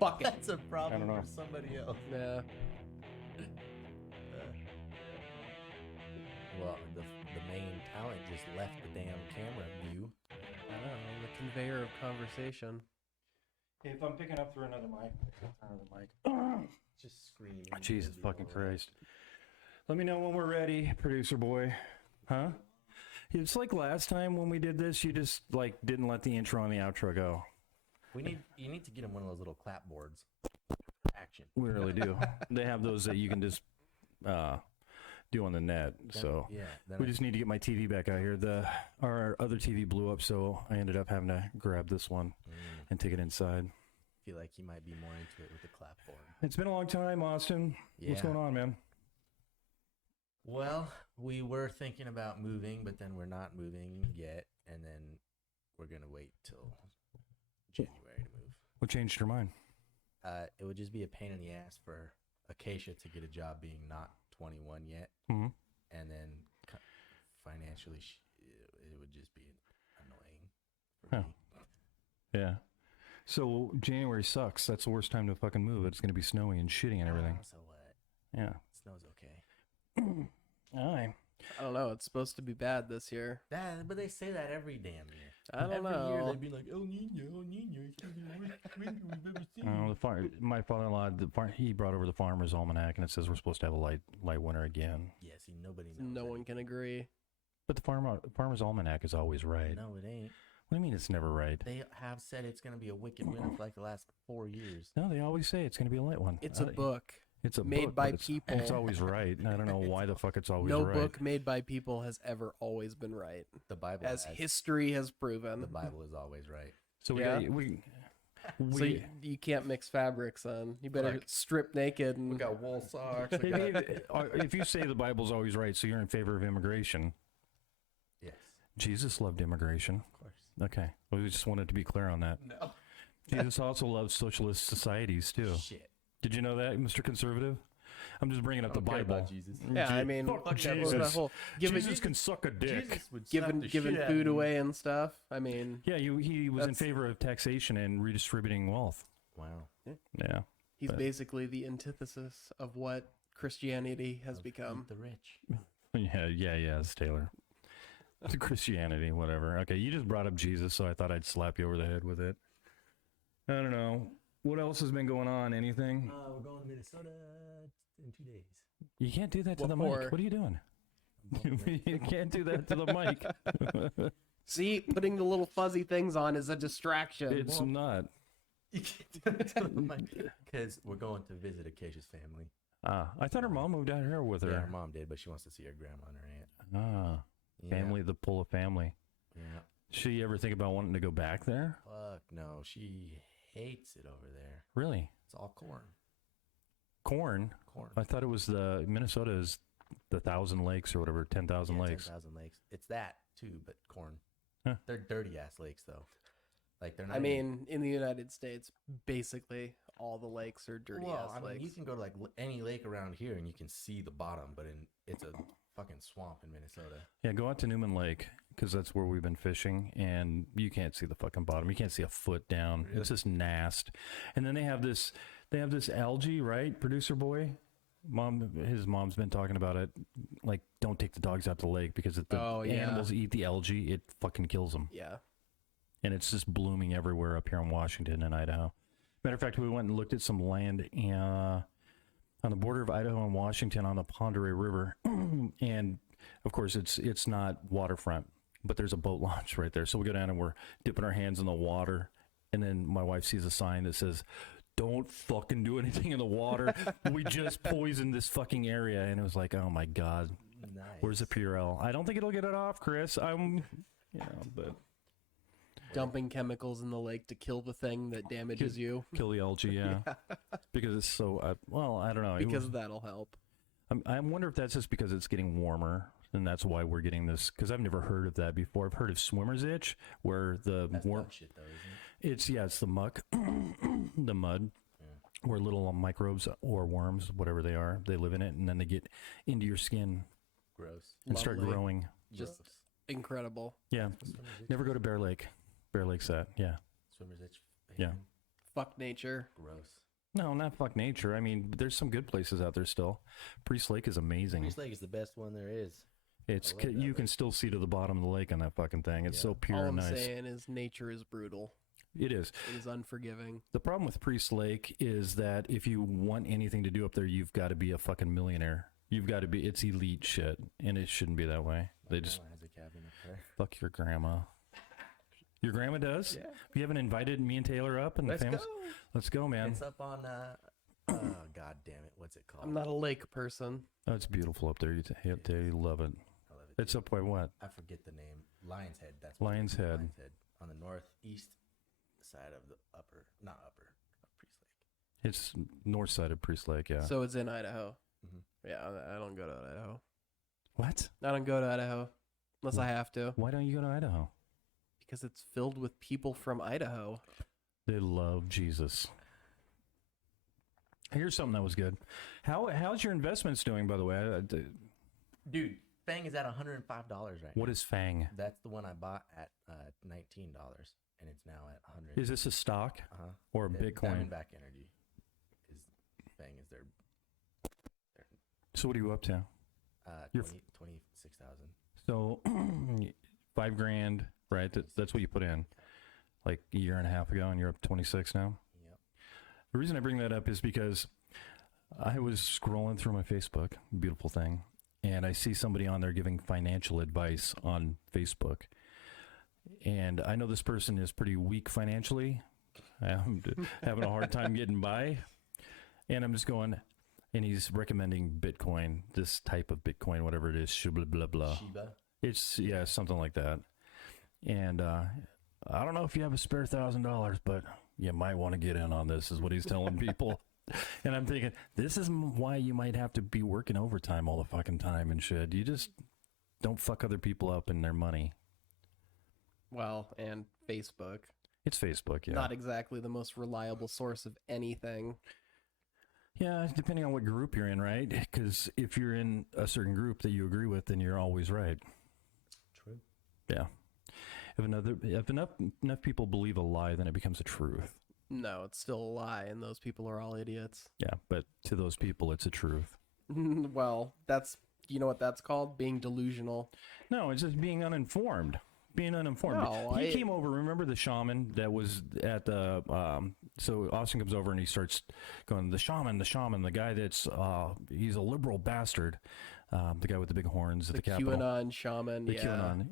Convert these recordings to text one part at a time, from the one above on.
Fuck it. That's a problem I don't know. for somebody else. Yeah. Well, the main talent just left the damn camera view. I don't know. The conveyor of conversation. Hey, if I'm picking up through another mic. Just screaming. Jesus fucking Christ. Let me know when we're ready, producer boy. Huh? It's like last time when we did this, you just like didn't let the intro and the outro go. You need to get him one of those little clapboards. Action. We really do. They have those that you can just do on the net. So Yeah. we just need to get my TV back out here. Our other TV blew up, so I ended up having to grab this one and take it inside. Feel like he might be more into it with the clapboard. It's been a long time, Austin. What's going on, man? Well, we were thinking about moving, but then we're not moving yet, and then we're gonna wait till January to move. What changed your mind? It would just be a pain in the ass for Acacia to get a job being not 21 yet, Mm-hmm. and then financially, it would just be annoying for me. Yeah. So January sucks. That's the worst time to fucking move. It's going to be snowy and shitty and everything. So what? Yeah. Snow's okay. All right. I don't know. It's supposed to be bad this year. But they say that every damn year. I don't every year know. they'd be like, El Nino, it's gonna be the worst winter we've ever seen. My father-in-law, he brought over the Farmer's Almanac, and it says we're supposed to have a light winter again. Yeah, see, nobody knows. No one can agree. But the Farmer's Almanac is always right. No, it ain't. What do you mean it's never right? They have said it's going to be a wicked winter for like the last 4 years. No, they always say it's going to be a light one. It's a book. It's a made book, by but it's, people. It's always right. I don't know why the fuck it's always No right. book made by people has ever always been right, The Bible, as history has proven. the Bible is always right. So Yeah. So you can't mix fabrics on. You better Like, strip naked and got wool socks. if you say the Bible's always right, so you're in favor of immigration. Yes, Jesus loved immigration. of course. Okay. Well, we just wanted to be clear on that. No. Jesus also loves socialist societies, too. Shit. Did you know that, Mr. Conservative? I'm just bringing up the Bible. Jesus. yeah, I mean, Fuck that Jesus. whole Jesus can suck a dick. Jesus would slap the giving shit out food of you. away and stuff. I mean, Yeah, he was in That's- favor of taxation and redistributing wealth. Wow. Yeah. he's But- basically the antithesis of what Christianity has become. Eat the rich. Yeah, it's Taylor. It's Christianity, whatever. Okay, you just brought up Jesus, so I thought I'd slap you over the head with it. I don't know. What else has been going on? Anything? We're going to Minnesota in 2 days. You can't do that to What the for? mic. What are you doing? You can't do that to the mic. See, putting the little fuzzy things on is a distraction. It's not. You can't do it because we're going to visit Acacia's family. I thought her mom moved out here with Yeah, her her. mom did, but she wants to see her grandma and her aunt. Yeah. Family, the pull of family. Yeah. She ever think about wanting to go back there? Fuck no, she hates it over there. Really? It's all corn. Corn? Corn. I thought it was Minnesota is the 1,000 lakes or whatever, 10,000 lakes. 10,000 lakes. It's that too, but corn. Huh. They're dirty ass lakes though. Like they're not. I even- mean, in the United States, basically all the lakes are dirty well, ass I mean, lakes. you can go to like any lake around here and you can see the bottom, but it's a fucking swamp in Minnesota. Yeah, go out to Newman Lake because that's where we've been fishing, and you can't see the fucking bottom. You can't see a foot down. Really? It's just nast. And then they have this algae, right, producer boy? His mom's been talking about it. Like, don't take the dogs out to the lake because if the Oh, yeah. animals eat the algae, it fucking kills them. Yeah. And it's just blooming everywhere up here in Washington and Idaho. Matter of fact, we went and looked at some land on the border of Idaho and Washington on the Ponderay River, and of course it's not waterfront, but there's a boat launch right there. So we go down and we're dipping our hands in the water, and then my wife sees a sign that says, "Don't fucking do anything in the water. We just poisoned this fucking area." And it was like, oh my god, Nice. where's the Purell? I don't think it'll get it off, Chris. But Dumping chemicals in the lake to kill the thing that damages you. kill the algae, yeah. Because it's so I don't know. Because that'll help. I wonder if that's just because it's getting warmer, and that's why we're getting this. Because I've never heard of that before. I've heard of swimmer's itch, where the That's bug shit though, isn't it? it's the muck, the mud, Yeah. where little microbes or worms, whatever they are, they live in it, and then they get into your skin Gross. and start Lovely. growing. Just Gross. incredible. Yeah, Swimmer's itch. never go to Bear Lake. Bear Lake's that. Yeah, Swimmer's itch. Yeah. Fuck nature. Gross. No, not fuck nature. I mean, there's some good places out there still. Priest Lake is amazing. Priest Lake is the best one there is. It's I love that you can lake. still see to the bottom of the lake on that fucking thing. It's so Yeah. pure All and I'm nice. saying is nature is brutal. It is. It is unforgiving. The problem with Priest Lake is that if you want anything to do up there, you've got to be a fucking millionaire. You've got to be. It's elite shit, and it shouldn't be that way. They just Grandma has a cabin up there. fuck your grandma. Your grandma does? Yeah. You haven't invited me and Taylor up and Let's the family? go. Let's go, man. It's up on. Oh god damn it! What's it called? I'm not a lake person. Oh, it's beautiful up there. You love it. I love it. It's up by what? I forget the name. Lion's Head. That's what it Lion's is. Head. Lion's Head on the northeast side of the not upper, Priest Lake. It's north side of Priest Lake, yeah. So it's in Idaho. Mhm. Yeah, I don't go to Idaho. What? I don't go to Idaho unless I have to, Why don't you go to Idaho? because it's filled with people from Idaho. They love Jesus. Here's something that was good. How's your investments doing, by the way? Dude, Fang is at $105 right now. What is Fang? That's the one I bought at $19, and it's now at 100. Is this a stock Uh-huh. or a Bitcoin? Diamondback Energy is Fang is their So what are you up to? 26,000. So $5,000, right? That's what you put in like a year and a half ago, and you're up 26 now. Yep. The reason I bring that up is because I was scrolling through my Facebook, beautiful thing, and I see somebody on there giving financial advice on Facebook. And I know this person is pretty weak financially. I'm having a hard time getting by. And I'm just going, and he's recommending Bitcoin, this type of Bitcoin, whatever it is, blah, blah, blah. Shiba. It's, yeah, something like that. And I don't know if you have a spare $1,000, but you might want to get in on this, is what he's telling people. And I'm thinking, this is why you might have to be working overtime all the fucking time and shit. You just don't fuck other people up in their money. Well, and Facebook. It's Facebook, yeah. Not exactly the most reliable source of anything. Yeah, depending on what group you're in, right? Because if you're in a certain group that you agree with, then you're always right. True. Yeah. If enough people believe a lie, then it becomes a truth. No, it's still a lie, and those people are all idiots. Yeah, but to those people, it's a truth. Well, you know what that's called? Being delusional. No, it's just being uninformed. Being uninformed. No, he came over. Remember the shaman that was at the? So Austin comes over and he starts going, the shaman, the guy that's he's a liberal bastard, the guy with the big horns at the Capitol. QAnon shaman. The yeah. QAnon,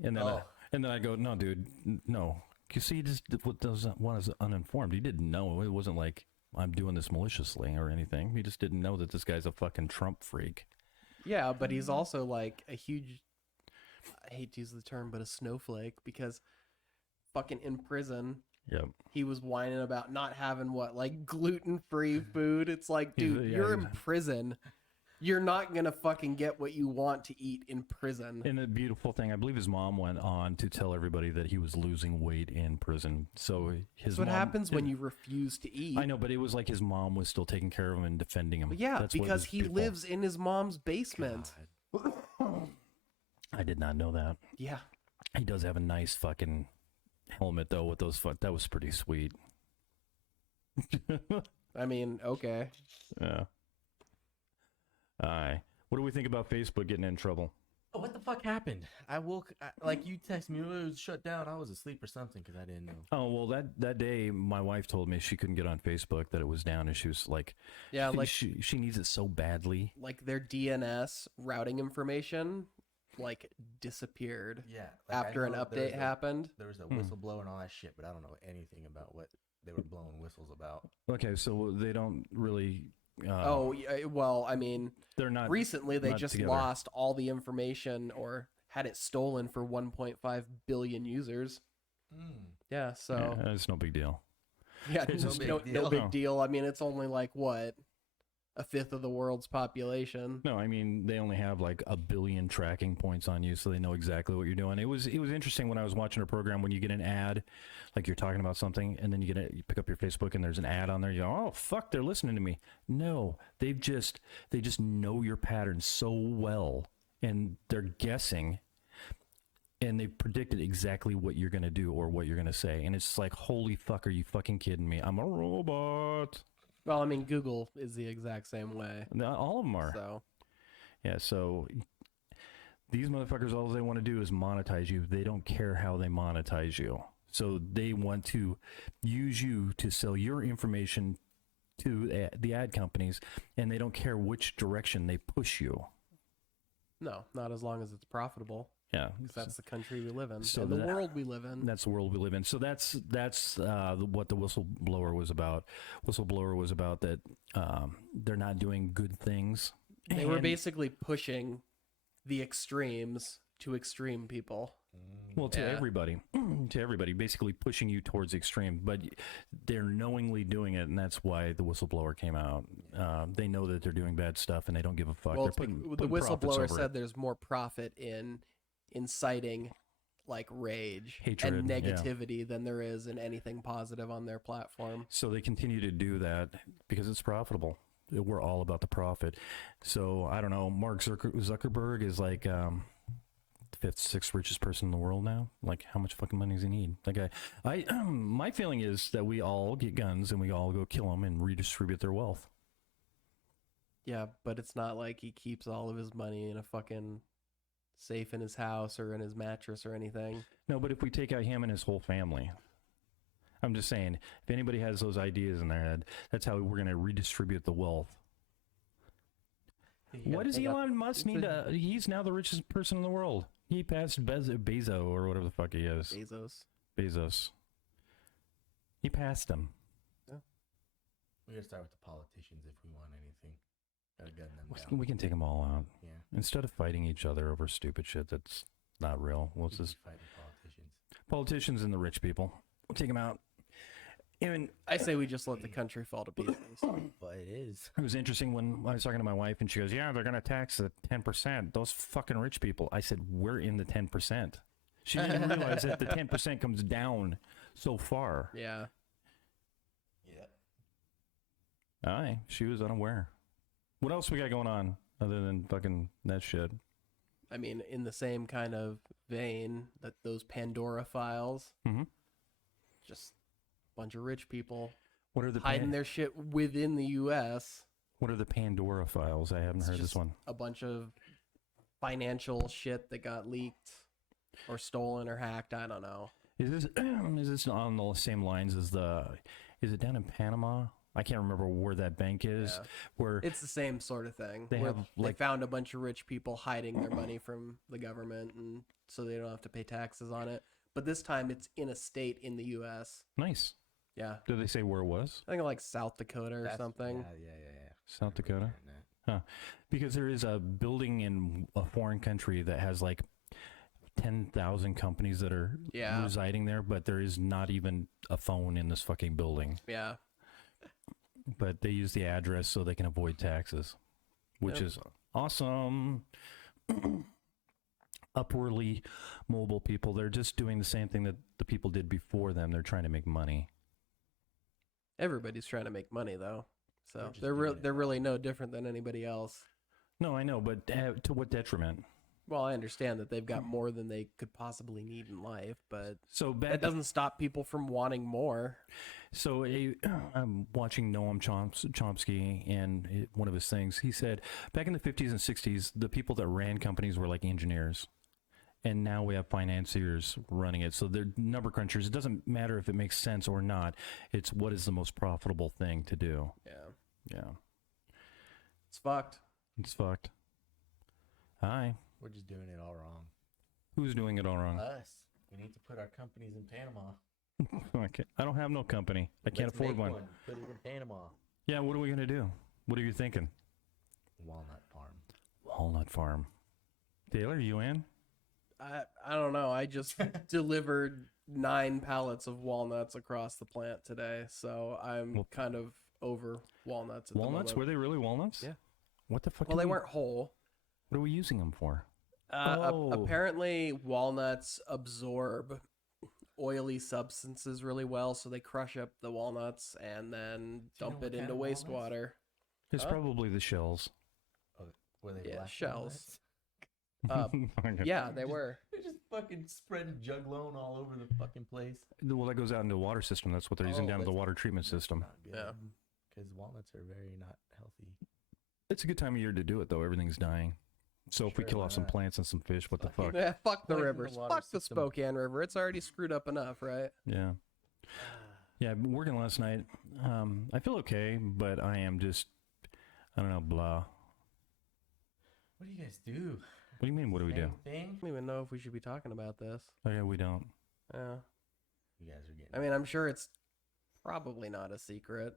and then I go, no, dude, no. You see, just was uninformed. He didn't know. It wasn't like I'm doing this maliciously or anything. He just didn't know that this guy's a fucking Trump freak. Yeah, but he's also like a huge, I hate to use the term, but a snowflake, because fucking in prison, Yep. he was whining about not having gluten-free food. It's like, dude, Yeah, you're in prison. You're not going to fucking get what you want to eat in prison. And the beautiful thing, I believe his mom went on to tell everybody that he was losing weight in prison. So That's what happens when you refuse to eat. I know, but it was like his mom was still taking care of him and defending him. Yeah, That's what because his he people- lives in his mom's basement. I did not know that. Yeah. He does have a nice fucking helmet though with those. That was pretty sweet. I mean, okay. Yeah. Aye. What do we think about Facebook getting in trouble? Oh, what the fuck happened? You text me, it was shut down. I was asleep or something because I didn't know. Oh, well, that day, my wife told me she couldn't get on Facebook, that it was down, and she was like, Yeah, she needs it so badly. like their DNS routing information disappeared Yeah. after an update happened. There was a whistleblower and all that shit, but I don't know anything about what they were blowing whistles about. Okay, so they don't really. Well, I mean, They're not. recently they not just together. lost all the information or had it stolen for 1.5 billion users. Yeah, so Yeah, it's no big deal. yeah, It's just no no big no deal. big deal. I mean, it's only what, a fifth of the world's population. No, I mean they only have like 1 billion tracking points on you, so they know exactly what you're doing. It was interesting when I was watching a program when you get an ad, like you're talking about something, and then you pick up your Facebook and there's an ad on there. You go, oh fuck, they're listening to me. No, they just know your patterns so well, and they're guessing. and they predicted exactly what you're going to do or what you're going to say. And it's like, holy fuck, are you fucking kidding me? I'm a robot. Well, I mean, Google is the exact same way. All of them are. So Yeah, so these motherfuckers, all they want to do is monetize you. They don't care how they monetize you. So they want to use you to sell your information to the ad companies, and they don't care which direction they push you. no, not as long as it's profitable. Yeah, 'Cause that's the country we live in, So and the that- world we live in. that's the world we live in. So that's what the whistleblower was about. Whistleblower was about that they're not doing good things. They were And- basically pushing the extremes to extreme people. Well, to Yeah. everybody, basically pushing you towards extreme, but they're knowingly doing it, and that's why the whistleblower came out. They know that they're doing bad stuff, and they don't give a fuck. Well, They're it's putting the profits whistleblower over said it. there's more profit in inciting like rage Hatred, and yeah. negativity than there is in anything positive on their platform. So they continue to do that because it's profitable. We're all about the profit. So I don't know. Mark Zuckerberg is like the fifth, sixth richest person in the world now. Like, how much fucking money does he need? That guy. My feeling is that we all get guns and we all go kill them and redistribute their wealth. Yeah, but it's not like he keeps all of his money in a fucking safe in his house or in his mattress or anything. No, but if we take out him and his whole family, I'm just saying, if anybody has those ideas in their head, that's how we're going to redistribute the wealth. What does Elon Musk need to? He's now the richest person in the world. He passed Bezos or whatever the fuck he is. Bezos. He passed him. We gotta start with the politicians if we want anything. Gotta gun them down. We can take them all out. Yeah. Instead of fighting each other over stupid shit that's not real. Let's We just should fight the politicians. politicians and the rich people. We'll take them out. And I say we just let the country fall to pieces. But it is. it was interesting when I was talking to my wife and she goes, yeah, they're going to tax at 10%. Those fucking rich people. I said, we're in the 10%. She didn't realize that the 10% comes down so far. Yeah. Yeah. Aye, she was unaware. What else we got going on other than fucking that shit? I mean, in the same kind of vein that those Pandora files, Mm-hmm. just a bunch of rich people What are the hiding their shit within the U.S. What are the Pandora files? I haven't It's heard this just one. a bunch of financial shit that got leaked or stolen or hacked. I don't know. Is this on the same lines as is it down in Panama? I can't remember where that bank is. Yeah. Where It's the same sort of thing. They where have, they like- found a bunch of rich people hiding their money from the government, and so they don't have to pay taxes on it. But this time, it's in a state in the U.S. nice. Yeah, Did they say where it was? I think like South Dakota or something. Yeah. South I remember Dakota? hearing that. Because there is a building in a foreign country that has like 10,000 companies that are Yeah. residing there, but there is not even a phone in this fucking building. Yeah, But they use the address so they can avoid taxes, which Yep. is awesome. Upwardly mobile people, they're just doing the same thing that the people did before them. They're trying to make money. everybody's trying to make money though, so They're just they're doing it they're really no different than anybody else. No, I know, but to what detriment? Well, I understand that they've got more than they could possibly need in life, but So that doesn't stop people from wanting more. So I'm watching Noam Chomsky, and one of his things, he said, back in the 50s and 60s, the people that ran companies were like engineers. And now we have financiers running it. So they're number crunchers. It doesn't matter if it makes sense or not. It's what is the most profitable thing to do. Yeah, Yeah. it's fucked. It's fucked. Hi. We're just doing it all wrong. Who's doing it all wrong? Us. We need to put our companies in Panama. I don't have no company. I can't Let's afford make one. Put it in Panama. Yeah, what are we going to do? What are you thinking? Walnut Farm. Walnut Farm. Taylor, you in? I don't know. I just delivered 9 pallets of walnuts across the plant today, so I'm Well- kind of over walnuts. At Walnuts? The Were moment. they really walnuts? Yeah. What the fuck? Well, they weren't whole. What are we using them for? Oh. Apparently, walnuts absorb oily substances really well, so they crush up the walnuts and then know dump what it kind into of walnuts? wastewater. It's Huh? probably the shells. Were they Yeah, black shells. walnuts? Yeah, they were. They're just fucking spreading Juglone all over the fucking place. Well, that goes out into the water system. That's what they're using down to the that's- water treatment system. Not good. Yeah. Because walnuts are very not healthy. It's a good time of year to do it, though. Everything's dying. So if we Sure, kill why off some not? plants and some fish, what the Fucking- fuck? Yeah, fuck the Poison the rivers. water Fuck the system. Spokane River. It's already screwed up enough, right? Yeah. Yeah, I've been working last night. I feel okay, but I am just, I don't know, blah. What do you guys do? What do you mean, what do we do? Same thing? I don't even know if we should be talking about this. Oh, yeah, we don't. Yeah. You guys are getting. I mean, I'm sure it's probably not a secret.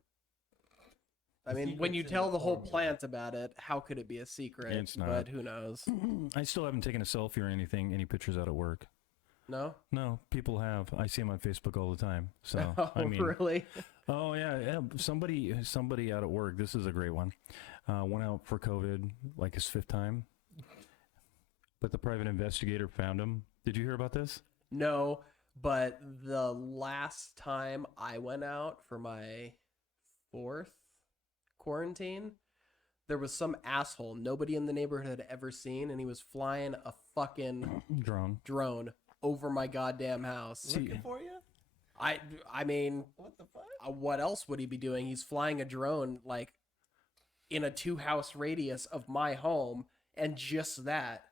I The mean, when secret's you in tell the the whole formula. plant about it, how could it be a secret? It's not. But who knows? I still haven't taken a selfie or anything, any pictures out at work. No? No, people have. I see them on Facebook all the time. So, Oh, I mean, really? oh yeah. Somebody out at work. This is a great one. Went out for COVID, like his 5th time. But the private investigator found him. Did you hear about this? No, but the last time I went out for my 4th quarantine, there was some asshole nobody in the neighborhood had ever seen, and he was flying a fucking drone over my goddamn house. Looking for you? I mean, What the fuck? what else would he be doing? He's flying a drone like in a 2-house radius of my home, and just that.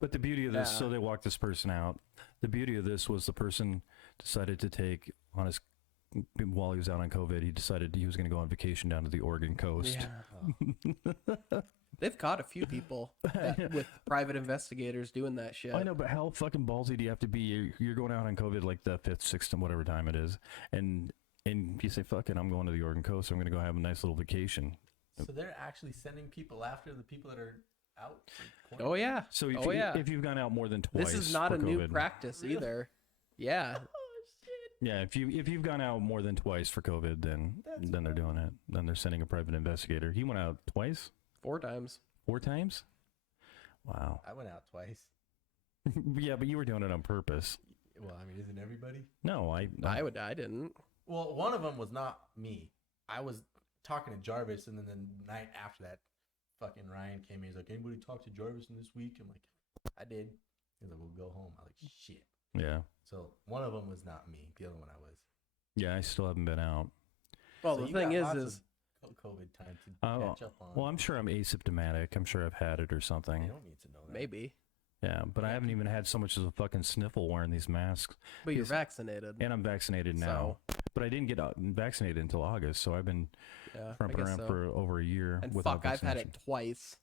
But the beauty of this, Yeah. so they walked this person out. The beauty of this was the person decided to take on his, while he was out on COVID, he decided he was going to go on vacation down to the Oregon coast. They've caught a few people with private investigators doing that shit. I know, but how fucking ballsy do you have to be? You're going out on COVID like the 5th, 6th, whatever time it is, and you say, "Fuck it, I'm going to the Oregon coast. I'm going to go have a nice little vacation." So they're actually sending people after the people that are out? Oh yeah. So if, Oh, yeah. if you've gone out more than twice, This is not for a new COVID- practice Really? either. Yeah. Oh, shit. Yeah, if you've gone out more than twice for COVID, then they're doing it. Then they're sending a private investigator. He went out twice, 4 times. 4 times. Wow. I went out twice. Yeah, but you were doing it on purpose. Well, I mean, isn't everybody? No, I I didn't. Well, one of them was not me. I was talking to Jarvis, and then the night after that, fucking Ryan came in. He's like, "Anybody talk to Jarvis in this week?" I'm like, "I did." He's like, "We'll go home." I'm like, "Shit." Yeah. So one of them was not me. The other one I was. Yeah, I still haven't been out. Well, So the you thing got is, lots of COVID time to catch up on. Well, I'm sure I'm asymptomatic. I'm sure I've had it or They something. don't need to know that. maybe, Yeah, but I haven't even had so much as a fucking sniffle wearing these masks. but you're Yes. vaccinated. And I'm vaccinated now. But I didn't get vaccinated until August, so I've been Yeah, I trumping guess around so. for over a year And without fuck, I've had vaccination. it twice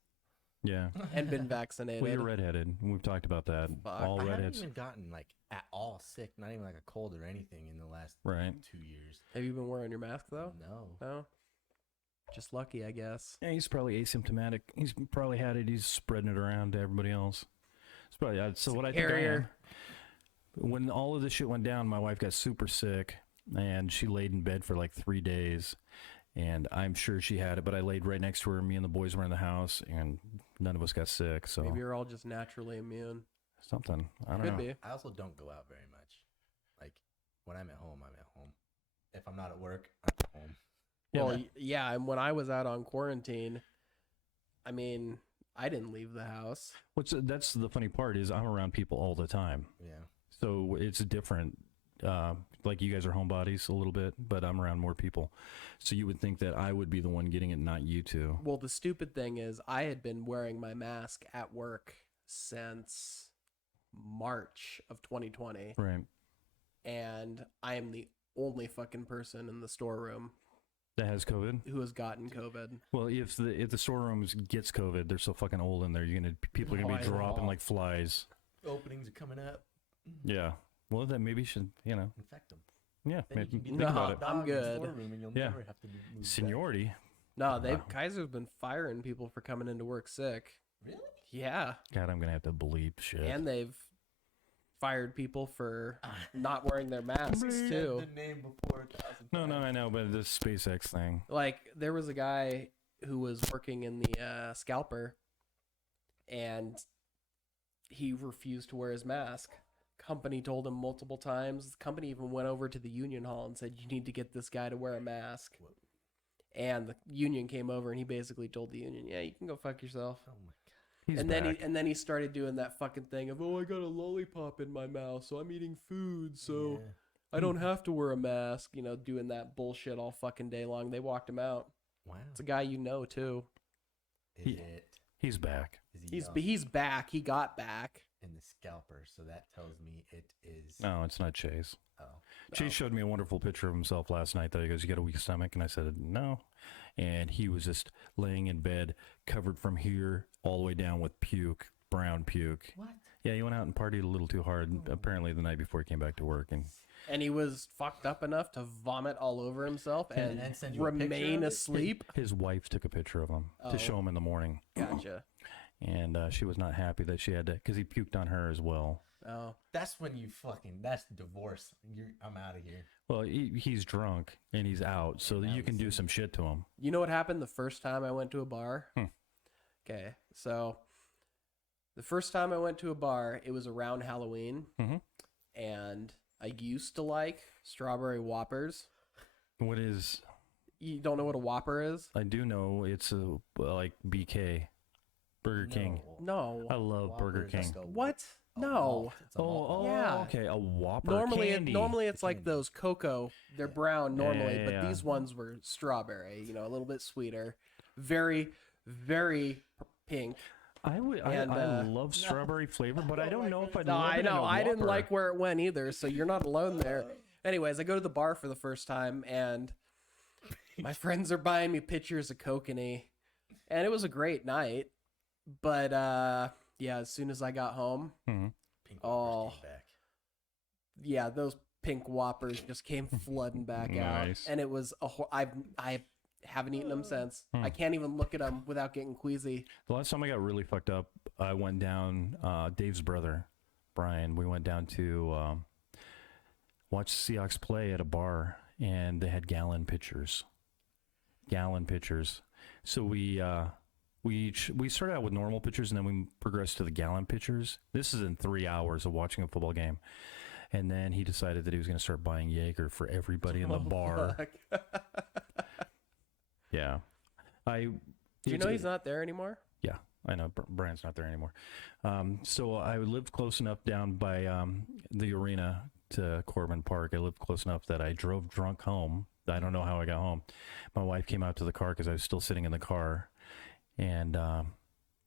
Yeah. and been vaccinated. Well, you're redheaded. We've talked about that. Fuck. All I haven't redheads. even gotten like at all sick, not even like a cold or anything in the last Right. 2 years. Have you been wearing your mask though? No. No. Just lucky, I guess. Yeah, he's probably asymptomatic. He's probably had it. He's spreading it around to everybody else. It's probably so. What I think I am, Carrier. when all of this shit went down, my wife got super sick, and she laid in bed for like 3 days, and I'm sure she had it. But I laid right next to her. Me and the boys were in the house, and none of us got sick. So Maybe you're all just naturally immune. something. I don't Could know. be. I also don't go out very much. Like when I'm at home, I'm at home. If I'm not at work, I'm at home. Yeah, Well, but- yeah, and when I was out on quarantine, I mean, I didn't leave the house. That's the funny part is I'm around people all the time. Yeah. So it's different. Like you guys are homebodies a little bit, but I'm around more people. So you would think that I would be the one getting it, not you two. Well, the stupid thing is I had been wearing my mask at work since March of 2020, Right. and I am the only fucking person in the storeroom That has COVID. who has gotten COVID. Well, if the storerooms gets COVID, they're so fucking old in there. People are gonna Oh, be I know. dropping like flies. Openings are coming up. Yeah. Well, then maybe you should, Infect them. yeah, Then you maybe can be think the about top it. I'm dog in the good. storeroom and you'll Yeah. never have to move back. Seniority. No, Wow. Kaiser's been firing people for coming into work sick. Really? Yeah, God, I'm gonna have to bleep shit. and they've fired people for not wearing their masks Bleep. too. The name before 2000. No, I know, but this SpaceX thing. Like there was a guy who was working in the scalper, and he refused to wear his mask. Company told him multiple times. The company even went over to the union hall and said, "You need to get this guy to wear a mask." Whoa. And the union came over and he basically told the union, "Yeah, you can go fuck yourself." Oh my god. He's and back. then he started doing that fucking thing of, oh, I got a lollipop in my mouth, so I'm eating food, so Yeah. I don't have to wear a mask. You know, doing that bullshit all fucking day long. They walked him out. Wow. It's a guy you know too. Is it? He's back. Is he young? He's back. He got back. In the scalper, so that tells me it is. No, it's not Chase. Oh. Chase showed me a wonderful picture of himself last night. That he goes, "You got a weak stomach?" And I said, "No." And he was just laying in bed, covered from here all the way down with puke, brown puke. What? Yeah, he went out and partied a little too hard, apparently, the night before he came back to work. And he was fucked up enough to vomit all over himself and send you a picture remain of it? asleep. his wife took a picture of him Oh. to show him in the morning. Gotcha. And she was not happy that she had to, because he puked on her as well. Oh, That's when you that's divorce. I'm out of here. Well, he's drunk and he's out, so now you can he's do in. some shit to him. you know what happened the first time I went to a bar? Hmm. Okay, so the first time I went to a bar, it was around Halloween, Mhm. and I used to like strawberry Whoppers. What is, You don't know what a Whopper is? I do know it's like BK, Burger King. No. I love Burger Whopper is King. just a- What? a No. malt. It's a malt. Oh, Yeah. okay, a Whopper Normally, candy. it's like those cocoa. They're brown normally, Yeah, but yeah. these ones were strawberry. You know, a little bit sweeter, very, very pink. I love strawberry flavor, but I don't know if I'd No, love I it in know. a I didn't Whopper. like where it went either, so you're not alone there. Anyways, I go to the bar for the first time, and my friends are buying me pictures of Kokanee, and it was a great night. But yeah, as soon as I got home, Mhm. Pink Oh. Whoppers came back. yeah, those pink Whoppers just came flooding back Nice. out, and it was I haven't eaten them since. Hmm. I can't even look at them without getting queasy. The last time I got really fucked up, I went down, Dave's brother, Brian, we went down to watch Seahawks play at a bar, and they had gallon pitchers. So we started out with normal pitchers, and then we progressed to the gallon pitchers. This is in 3 hours of watching a football game. And then he decided that he was going to start buying Jaeger for everybody in the bar. Fuck. Yeah. Do you know he's not there anymore? Yeah, I know. Brian's not there anymore. So I lived close enough down by the arena to Corbin Park. I lived close enough that I drove drunk home. I don't know how I got home. My wife came out to the car because I was still sitting in the car, and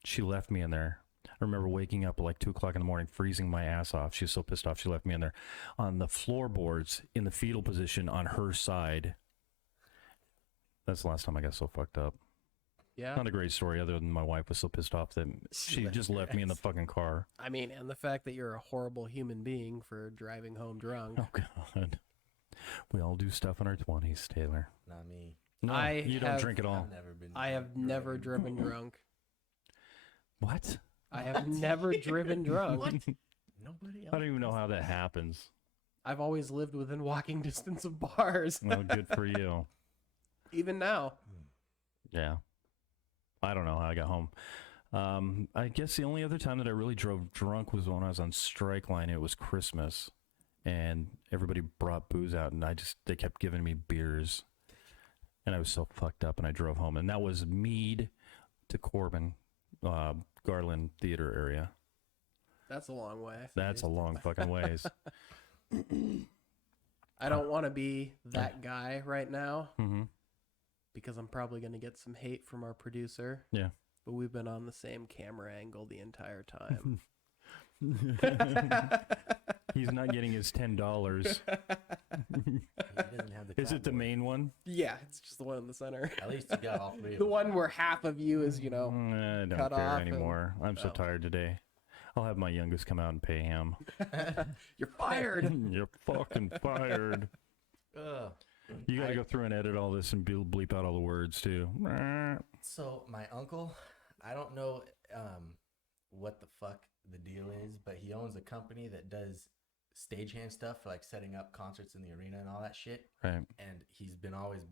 she left me in there. I remember waking up at like 2 o'clock in the morning, freezing my ass off. She was so pissed off. She left me in there on the floorboards in the fetal position on her side. That's the last time I got so fucked up. Yeah. Not a great story, other than my wife was so pissed off that she just left me in the fucking car. I mean, and the fact that you're a horrible human being for driving home drunk. Oh, God. We all do stuff in our 20s, Taylor. Not me. No, you don't drink at all. I've never been. I have never driven drunk. What? I have never driven drunk. What? Nobody else. I don't even know how that happens. I've always lived within walking distance of bars. Well, good for you. Even now. Yeah. I don't know how I got home. I guess the only other time that I really drove drunk was when I was on strike line. It was Christmas, and everybody brought booze out, and they kept giving me beers, and I was so fucked up, and I drove home. And that was Meade to Corbin, Garland Theater area. That's a long way. That's a long fucking ways. I don't want to be that guy right now Mm-hmm. because I'm probably going to get some hate from our producer. Yeah. But we've been on the same camera angle the entire time. He's not getting his $10. He doesn't have the Is it the clapboard. main one? Yeah, it's just the one in the center. At least you got all three of The them. one where half of you is, I don't cut care off and- anymore. I'm so Oh. tired today. I'll have my youngest come out and pay him. You're fired. You're fucking fired. Ugh. You got to go through and edit all this and bleep out all the words too. So my uncle, I don't know what the fuck the deal is, but he owns a company that does stagehand stuff for like setting up concerts in the arena and all that shit. Right. And he's been always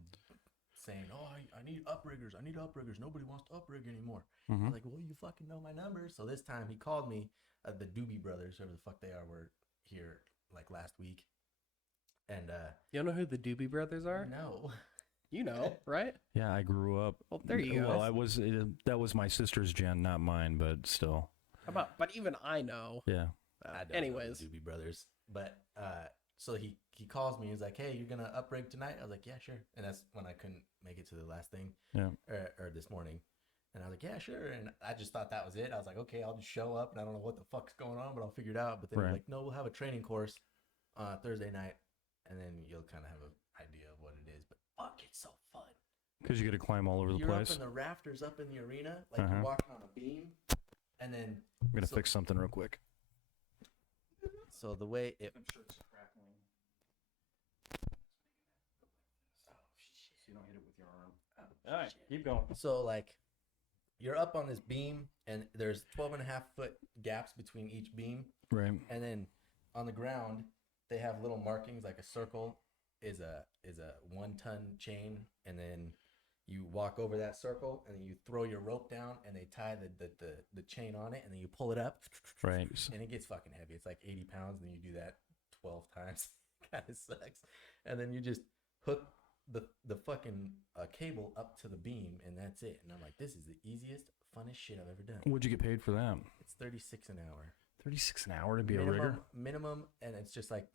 saying, "Oh, I need upriggers. I need upriggers. Nobody wants to uprig anymore." I Mhm. was like, "Well, you fucking know my number." So this time he called me. The Doobie Brothers, whoever the fuck they are, were here like last week. And You don't know who the Doobie Brothers are? no, You know, right? Yeah, I grew up. Well, there you go. Well, that was my sister's gen, not mine, but still. But even I know. Yeah. I don't Anyways. know the Doobie Brothers. But so he calls me. He's like, "Hey, you're gonna upgrade tonight?" I was like, "Yeah, sure." And that's when I couldn't make it to the last thing. Yeah. Or this morning. And I was like, "Yeah, sure." And I just thought that was it. I was like, "Okay, I'll just show up, and I don't know what the fuck's going on, but I'll figure it out." But then he's like, "No, we'll have a training course Thursday night, and then you'll kind of have an idea of what it is." But fuck, it's so fun. Because you get to climb all over the You're place. up in the rafters, up in the arena, like you're walking on a beam, and then I'm gonna fix something real quick. So the way it. I'm sure it's crackling. Oh shit! You don't hit it with your arm. All right, keep going. So like, you're up on this beam, and there's 12.5-foot gaps between each beam, Right. and then on the ground they have little markings, like a circle is a 1-ton chain, and then you walk over that circle, and then you throw your rope down, and they tie the chain on it, and then you pull it up, Right. and it gets fucking heavy. It's like 80 pounds, and then you do that 12 times. Kind of sucks. And then you just hook the fucking cable up to the beam, and that's it. And I'm like, this is the easiest, funnest shit I've ever done. What'd you get paid for that? It's $36 an hour. 36 an hour to be a rigger. Minimum, and it's just like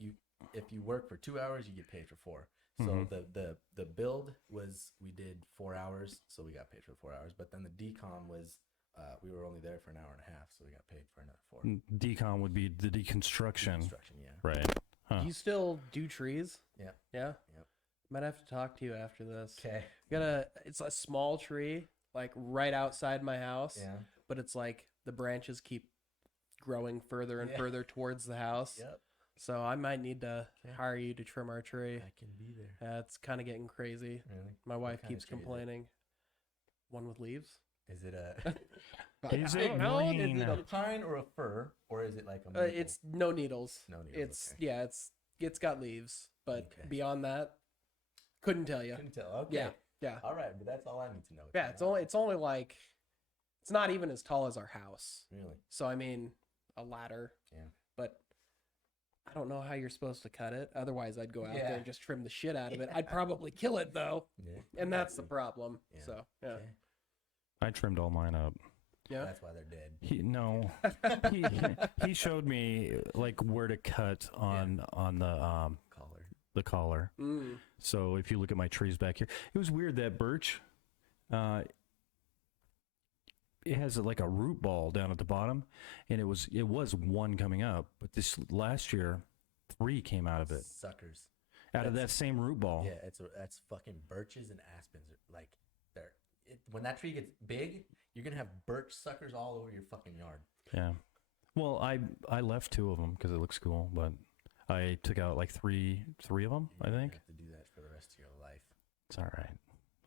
if you work for 2 hours, you get paid for 4. So the build was, we did 4 hours, so we got paid for 4 hours. But then the decom was, we were only there for an hour and a half, so we got paid for another 4. Decon would be the deconstruction. Deconstruction, yeah. Right. Huh. You still do trees? Yeah. Yeah? Yep. Might have to talk to you after this. Okay. It's a small tree, like right outside my house. Yeah. But it's like the branches keep growing further and further towards the house. Yep. So I might need to hire you to trim our tree. I can be there. It's kind of getting crazy. Really? My wife kind of keeps tree is it? complaining. One with leaves? Is it a Is I it don't know. green? is it a pine or a fir, or is it like a maple? It's no needles. No needles, It's okay. it's got leaves, but Okay. beyond that, couldn't tell you. Couldn't tell. Okay. Yeah. All right, but that's all I need to know. Yeah, it's only like it's not even as tall as our house. Really. So I mean, a ladder. Yeah. But I don't know how you're supposed to cut it. Otherwise, I'd go out Yeah. there and just trim the shit out of it. I'd probably kill it though, Yeah. and that's the problem. Yeah. So yeah, Okay. I trimmed all mine up. yeah. That's why they're dead. He showed me like where to cut on Collar. the collar. Mm. So if you look at my trees back here, it was weird that birch. It has like a root ball down at the bottom, and it was one coming up, but this last year, 3 came out of it, Suckers. out of that same root ball. Yeah, that's fucking birches and aspens. Like when that tree gets big, you're gonna have birch suckers all over your fucking yard. Yeah. Well, I left 2 of them because it looks cool, but I took out like three of them. I You're think gonna have to do that for the rest of your life. it's all right.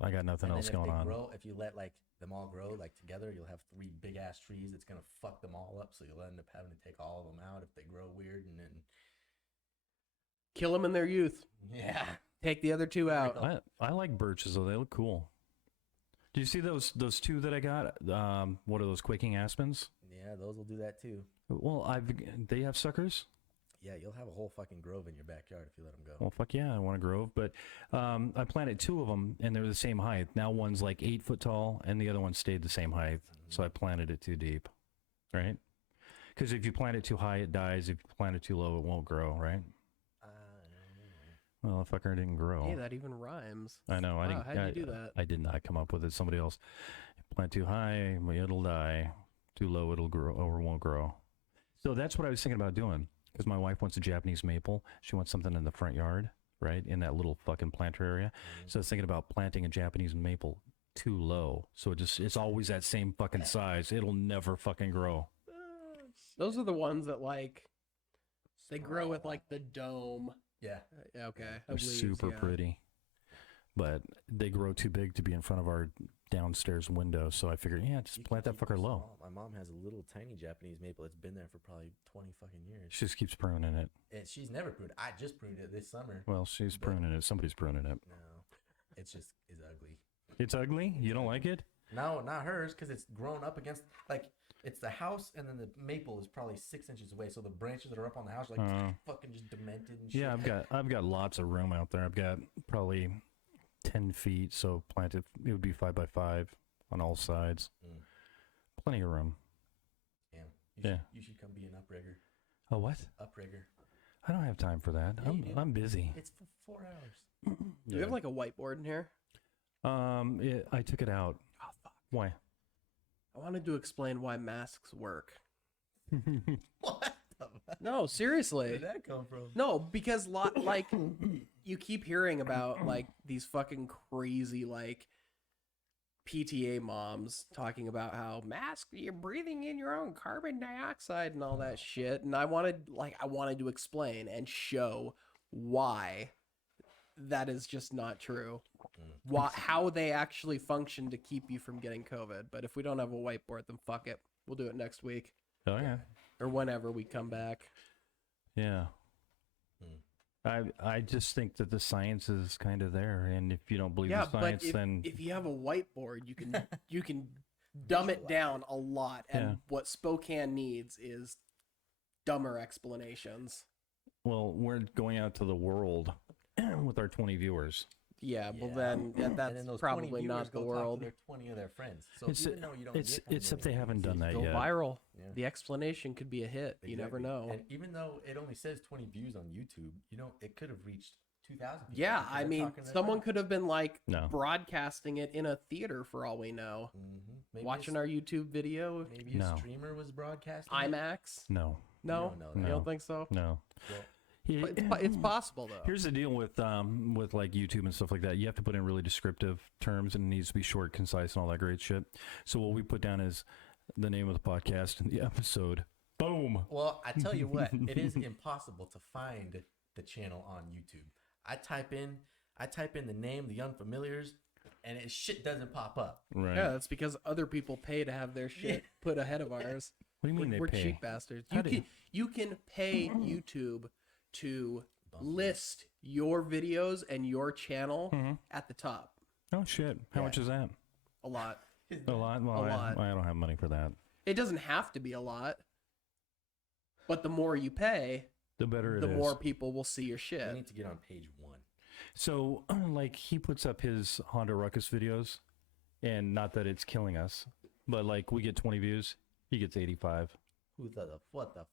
I got nothing And else then if going they on. grow, if you let like them all grow like together, you'll have 3 big ass trees. It's gonna fuck them all up. So you'll end up having to take all of them out if they grow weird, and then Kill them in their youth. yeah. Take the other 2 out. I like birches though; they look cool. Do you see those 2 that I got? What are those quaking aspens? Yeah, those will do that too. Well, they have suckers. Yeah, you'll have a whole fucking grove in your backyard if you let them go. Well, fuck yeah, I want a grove. But I planted 2 of them, and they're the same height. Now one's like 8 foot tall, and the other one stayed the same height. So I planted it too deep, right? Because if you plant it too high, it dies. If you plant it too low, it won't grow, right? Well, the fucker didn't grow. Hey, that even rhymes. I know. Wow, how'd you do that? I did not come up with it. Somebody else. Plant too high, it'll die. Too low, it'll grow or won't grow. So that's what I was thinking about doing. Because my wife wants a Japanese maple. She wants something in the front yard, right? In that little fucking planter area. So I was thinking about planting a Japanese maple too low. So it's always that same fucking size. It'll never fucking grow. Those are the ones that like they grow with like the dome. Yeah. Okay. They're of leaves, super yeah. pretty. But they grow too big to be in front of our downstairs window. So I figured, yeah, just You plant can that keep fucker them low. small. My mom has a little tiny Japanese maple. It's been there for probably 20 fucking years. She just keeps pruning it. And she's never pruned. I just pruned it this summer. Well, she's But- pruning it. Somebody's pruning it. No, it's just is ugly. It's ugly? You don't like it? No, not hers, because it's grown up against like it's the house, and then the maple is probably 6 inches away. So the branches that are up on the house are like fucking just demented and shit. Yeah, I've got lots of room out there. I've got probably 10 feet, so planted. It would be 5 by 5 on all sides. Mm. Plenty of room. Damn. Yeah. You should come be an uprigger. Oh, what? Uprigger. I don't have time for that. Yeah, you do. I'm busy. It's for 4 hours. Do you have like a whiteboard in here? I took it out. Oh fuck! Why? I wanted to explain why masks work. What the fuck? No, Where seriously. did that come from? No, because like you keep hearing about like these fucking crazy like PTA moms talking about how you're breathing in your own carbon dioxide and all that shit, and I wanted to explain and show why that is just not true. How they actually function to keep you from getting COVID. But if we don't have a whiteboard, then fuck it. We'll do it next week Oh, yeah. or whenever we come back. Yeah. I just think that the science is kind of there, and if you don't believe Yeah, the science, but then if you have a whiteboard, you can dumb it down a lot. And Yeah. what Spokane needs is dumber explanations. well, we're going out to the world with our 20 viewers. Yeah, well then that's And then those 20 probably viewers not the go talk to world. their 20 of their friends. So It's even though you don't it's get 20 except they million haven't done views, that Go yet. viral. Yeah. The explanation could be a hit. You never Exactly. know. And even though it only says 20 views on YouTube, it could have reached 2,000 people. Yeah, because I they're mean, talking to their someone friends. could have been like No. broadcasting it in a theater for all we know. Maybe Watching our YouTube video, maybe a No. streamer was broadcasting. it? IMAX. No, No, don't know you that. don't think so? no. Well, It's possible though. Here's the deal with like YouTube and stuff like that. You have to put in really descriptive terms, and it needs to be short, concise, and all that great shit. So what we put down is the name of the podcast and the episode. Boom. Well, I tell you what, it is impossible to find the channel on YouTube. I type in the name, the Unfamiliars, and shit doesn't pop up. Right. Yeah, that's because other people pay to have their shit put ahead of ours. What do you mean We're they pay? cheap bastards. How do You can pay YouTube to list your videos and your channel at the top. Oh shit! How Yeah. much is that? A lot. A lot. Well, A lot. I don't have money for that. It doesn't have to be a lot, but the more you pay, The better it the is. more people will see your You shit. need to get on page 1. So, like, he puts up his Honda Ruckus videos, and not that it's killing us, but like we get 20 views, he gets 85 What the?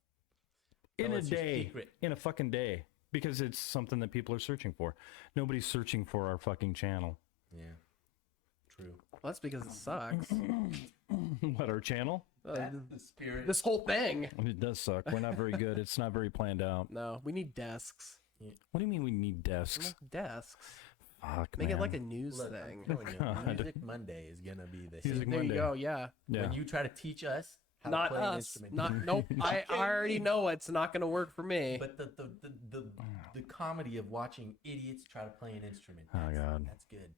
in No, a it's your day, secret. in a fucking day, because it's something that people are searching for. Nobody's searching for our fucking channel. Yeah. True. Well, that's because it sucks. What, our channel? That's the spirit. This whole thing. It does suck. We're not very good. It's not very planned out. No, we need desks. What do you mean we need desks? Desks. Fuck, Make man. it like a news Look, thing. I'm telling you, God. Music Monday is gonna be the Music shit. There you Monday. go. Yeah. Yeah. When you try to teach us how Not to play an us. instrument. Not nope. I already know it's not gonna work for me. But the comedy of watching idiots try to play an instrument. Oh, That's, God. That's good.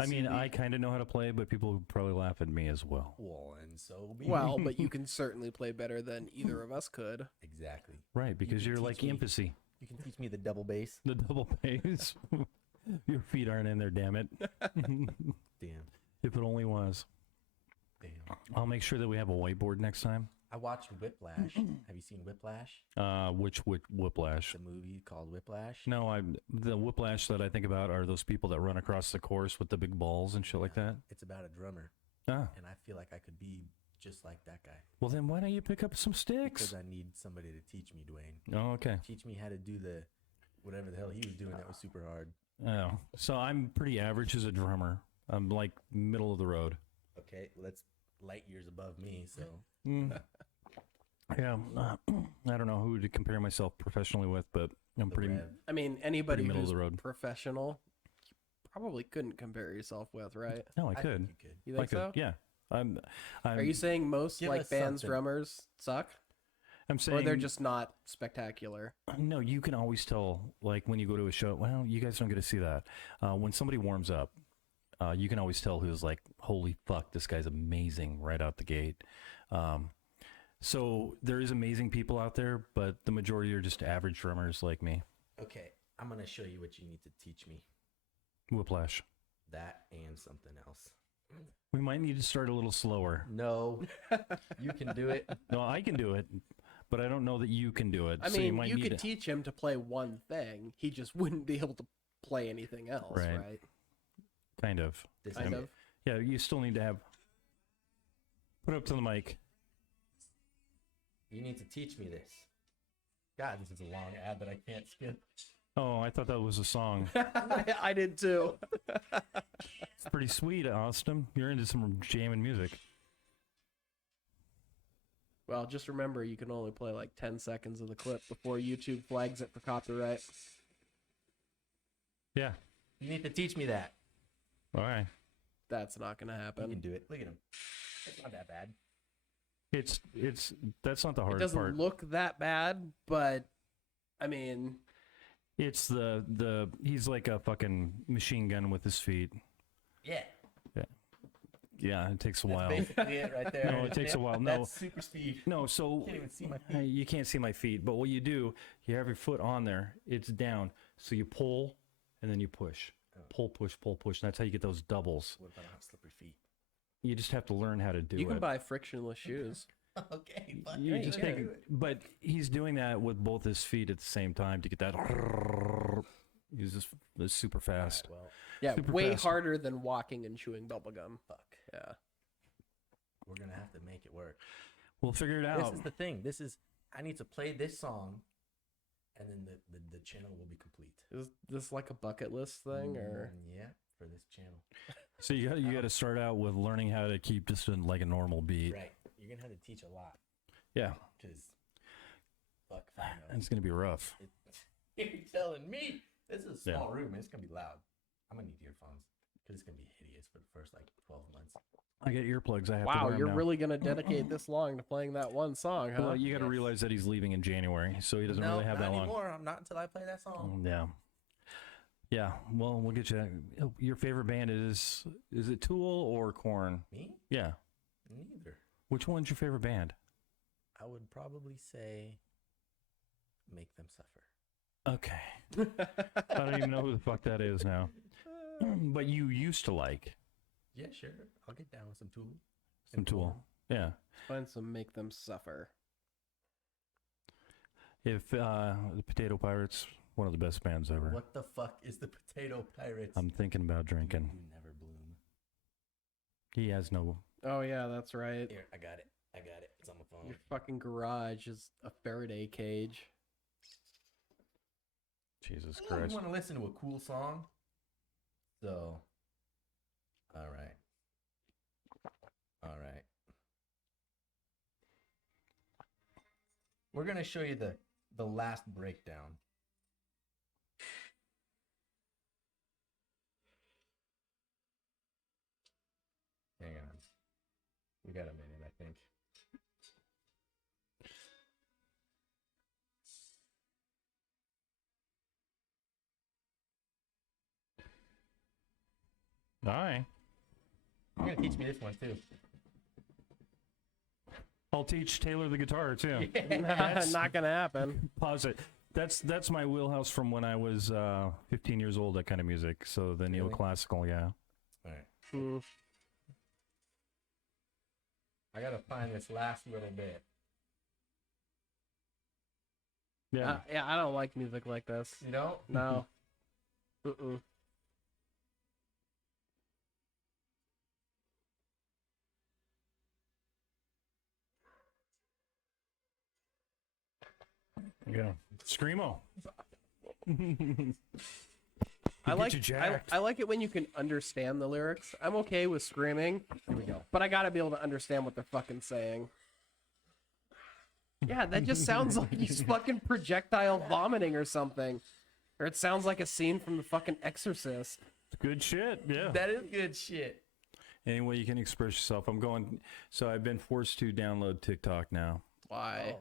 I mean, I kind of know how to play, but people would probably laugh at me as well. Well, and so be Well, but you can certainly play better than either of us could. exactly. Right, because can you're teach like me. empathy. You can teach me the double bass. The double bass. Your feet aren't in there, damn it. Damn. If it only was. Damn. I'll make sure that we have a whiteboard next time. I watched Whiplash. Have you seen Whiplash? Which Whiplash? The movie called Whiplash. No, the Whiplash that I think about are those people that run across the course with the big balls and shit like that. It's about a drummer, Ah, and I feel like I could be just like that guy well then why don't you pick up some sticks? because I need somebody to teach me, Dwayne. Oh, okay. Teach me how to do the whatever the hell he was doing that was super hard. Oh, so I'm pretty average as a drummer. I'm like middle of the road. Okay, well, that's light years above me. So Yeah, I don't know who to compare myself professionally with, but I'm the pretty. Rev. I mean, anybody middle of who's the road. professional, you probably couldn't compare yourself with, right? No, I think could. you could. You I think could. so? Yeah. I'm Are you saying most Give like us bands something. drummers suck, I'm saying or they're just not spectacular? no. You can always tell, like when you go to a show. Well, you guys don't get to see that. When somebody warms up, you can always tell who's like, "Holy fuck, this guy's amazing!" right out the gate. So there is amazing people out there, but the majority are just average drummers like me. Okay, I'm gonna show you what you need to teach me. Whiplash. That and something else. We might need to start a little slower. No, you can do it. No, I can do it, but I don't know that you can do it. I so mean, might you need could to- teach him to play one thing. He just wouldn't be able to play anything else, Right. right? Kind of. Kind of. Yeah, you still need to have. Put it up to the mic. You need to teach me this. God, this is a long ad that I can't skip. Oh, I thought that was a song. I did too. It's pretty sweet, Austin. You're into some jamming music. Well, just remember you can only play like 10 seconds of the clip before YouTube flags it for copyright. Yeah. You need to teach me that. All right. That's not going to You happen. can do it. Look at him. It's not that bad. It's that's not the It hard doesn't part. look that bad, but I mean, It's the he's like a fucking machine gun with his feet. Yeah. Yeah, it takes a That's while. basically it right there. No, it takes a while. No. That's super speed. No, so Can't even see my feet. you can't see my feet, but what you do, you have your foot on there, it's down, so you pull and then you push. Pull, push, pull, push. And that's how you get those doubles. What if I don't have slippery feet? You just have to learn how to do you it. can buy frictionless shoes. Okay, fuck You it. just Yeah. take it, but he's doing that with both his feet at the same time to get that. He's just it's super fast. Well, Yeah, Super way fast. harder than walking and chewing bubblegum. fuck. Yeah. We're gonna have to make it work. We'll figure it out. This is the thing. I need to play this song, and then the channel will be complete. Is this like a bucket list thing, or? Yeah, for this channel. So you got to start out with learning how to keep just in like a normal beat. Right. You're gonna have to teach a lot, Yeah, because fuck, if I know. it's gonna be rough. You're telling me this is a small room and it's gonna be loud. I'm gonna need earphones because it's gonna be hideous for the first like 12 months. I get earplugs. I have to Wow, wear 'em you're now. really gonna dedicate this long to playing that one song, huh? Well, you got to Yes. realize that he's leaving in January, so he doesn't No, really have not that long. anymore. I'm not until I play that song. Yeah. Yeah. Well, we'll get you. Your favorite band is it Tool or Korn? Me? Yeah. Neither. Which one's your favorite band? I would probably say Make Them Suffer. Okay. I don't even know who the fuck that is now. But you used to like Yeah, sure. I'll get down with some Tool. some Tool. Yeah. Find some, make them suffer. If the Potato Pirates, one of the best bands ever. What the fuck is the Potato Pirates? I'm thinking about drinking. You never bloom. He has no. Oh yeah, that's right. Here, I got it. It's on my phone. Your fucking garage is a Faraday cage. Jesus You Christ. want to listen to a cool song? So, all right. We're gonna show you the last breakdown. Hang on. We got a minute, I think. All right. You're gonna teach me this one too. I'll teach Taylor the guitar too. Not gonna happen. Pause it. That's my wheelhouse from when I was 15 years old. That kind of music. So the Really? neoclassical, yeah. All right. Hmm. I gotta find this last little bit. Yeah. Yeah, I don't like music like this. You know? No. Mm-mm. Yeah. Screamo. I like you jacked. I like it when you can understand the lyrics. I'm okay with screaming, Here we go. but I gotta be able to understand what they're fucking saying. Yeah, that just sounds like he's fucking projectile vomiting or something. Or it sounds like a scene from the fucking Exorcist. Good shit. Yeah. That is good shit. Any way you can express yourself. So I've been forced to download TikTok now. Why?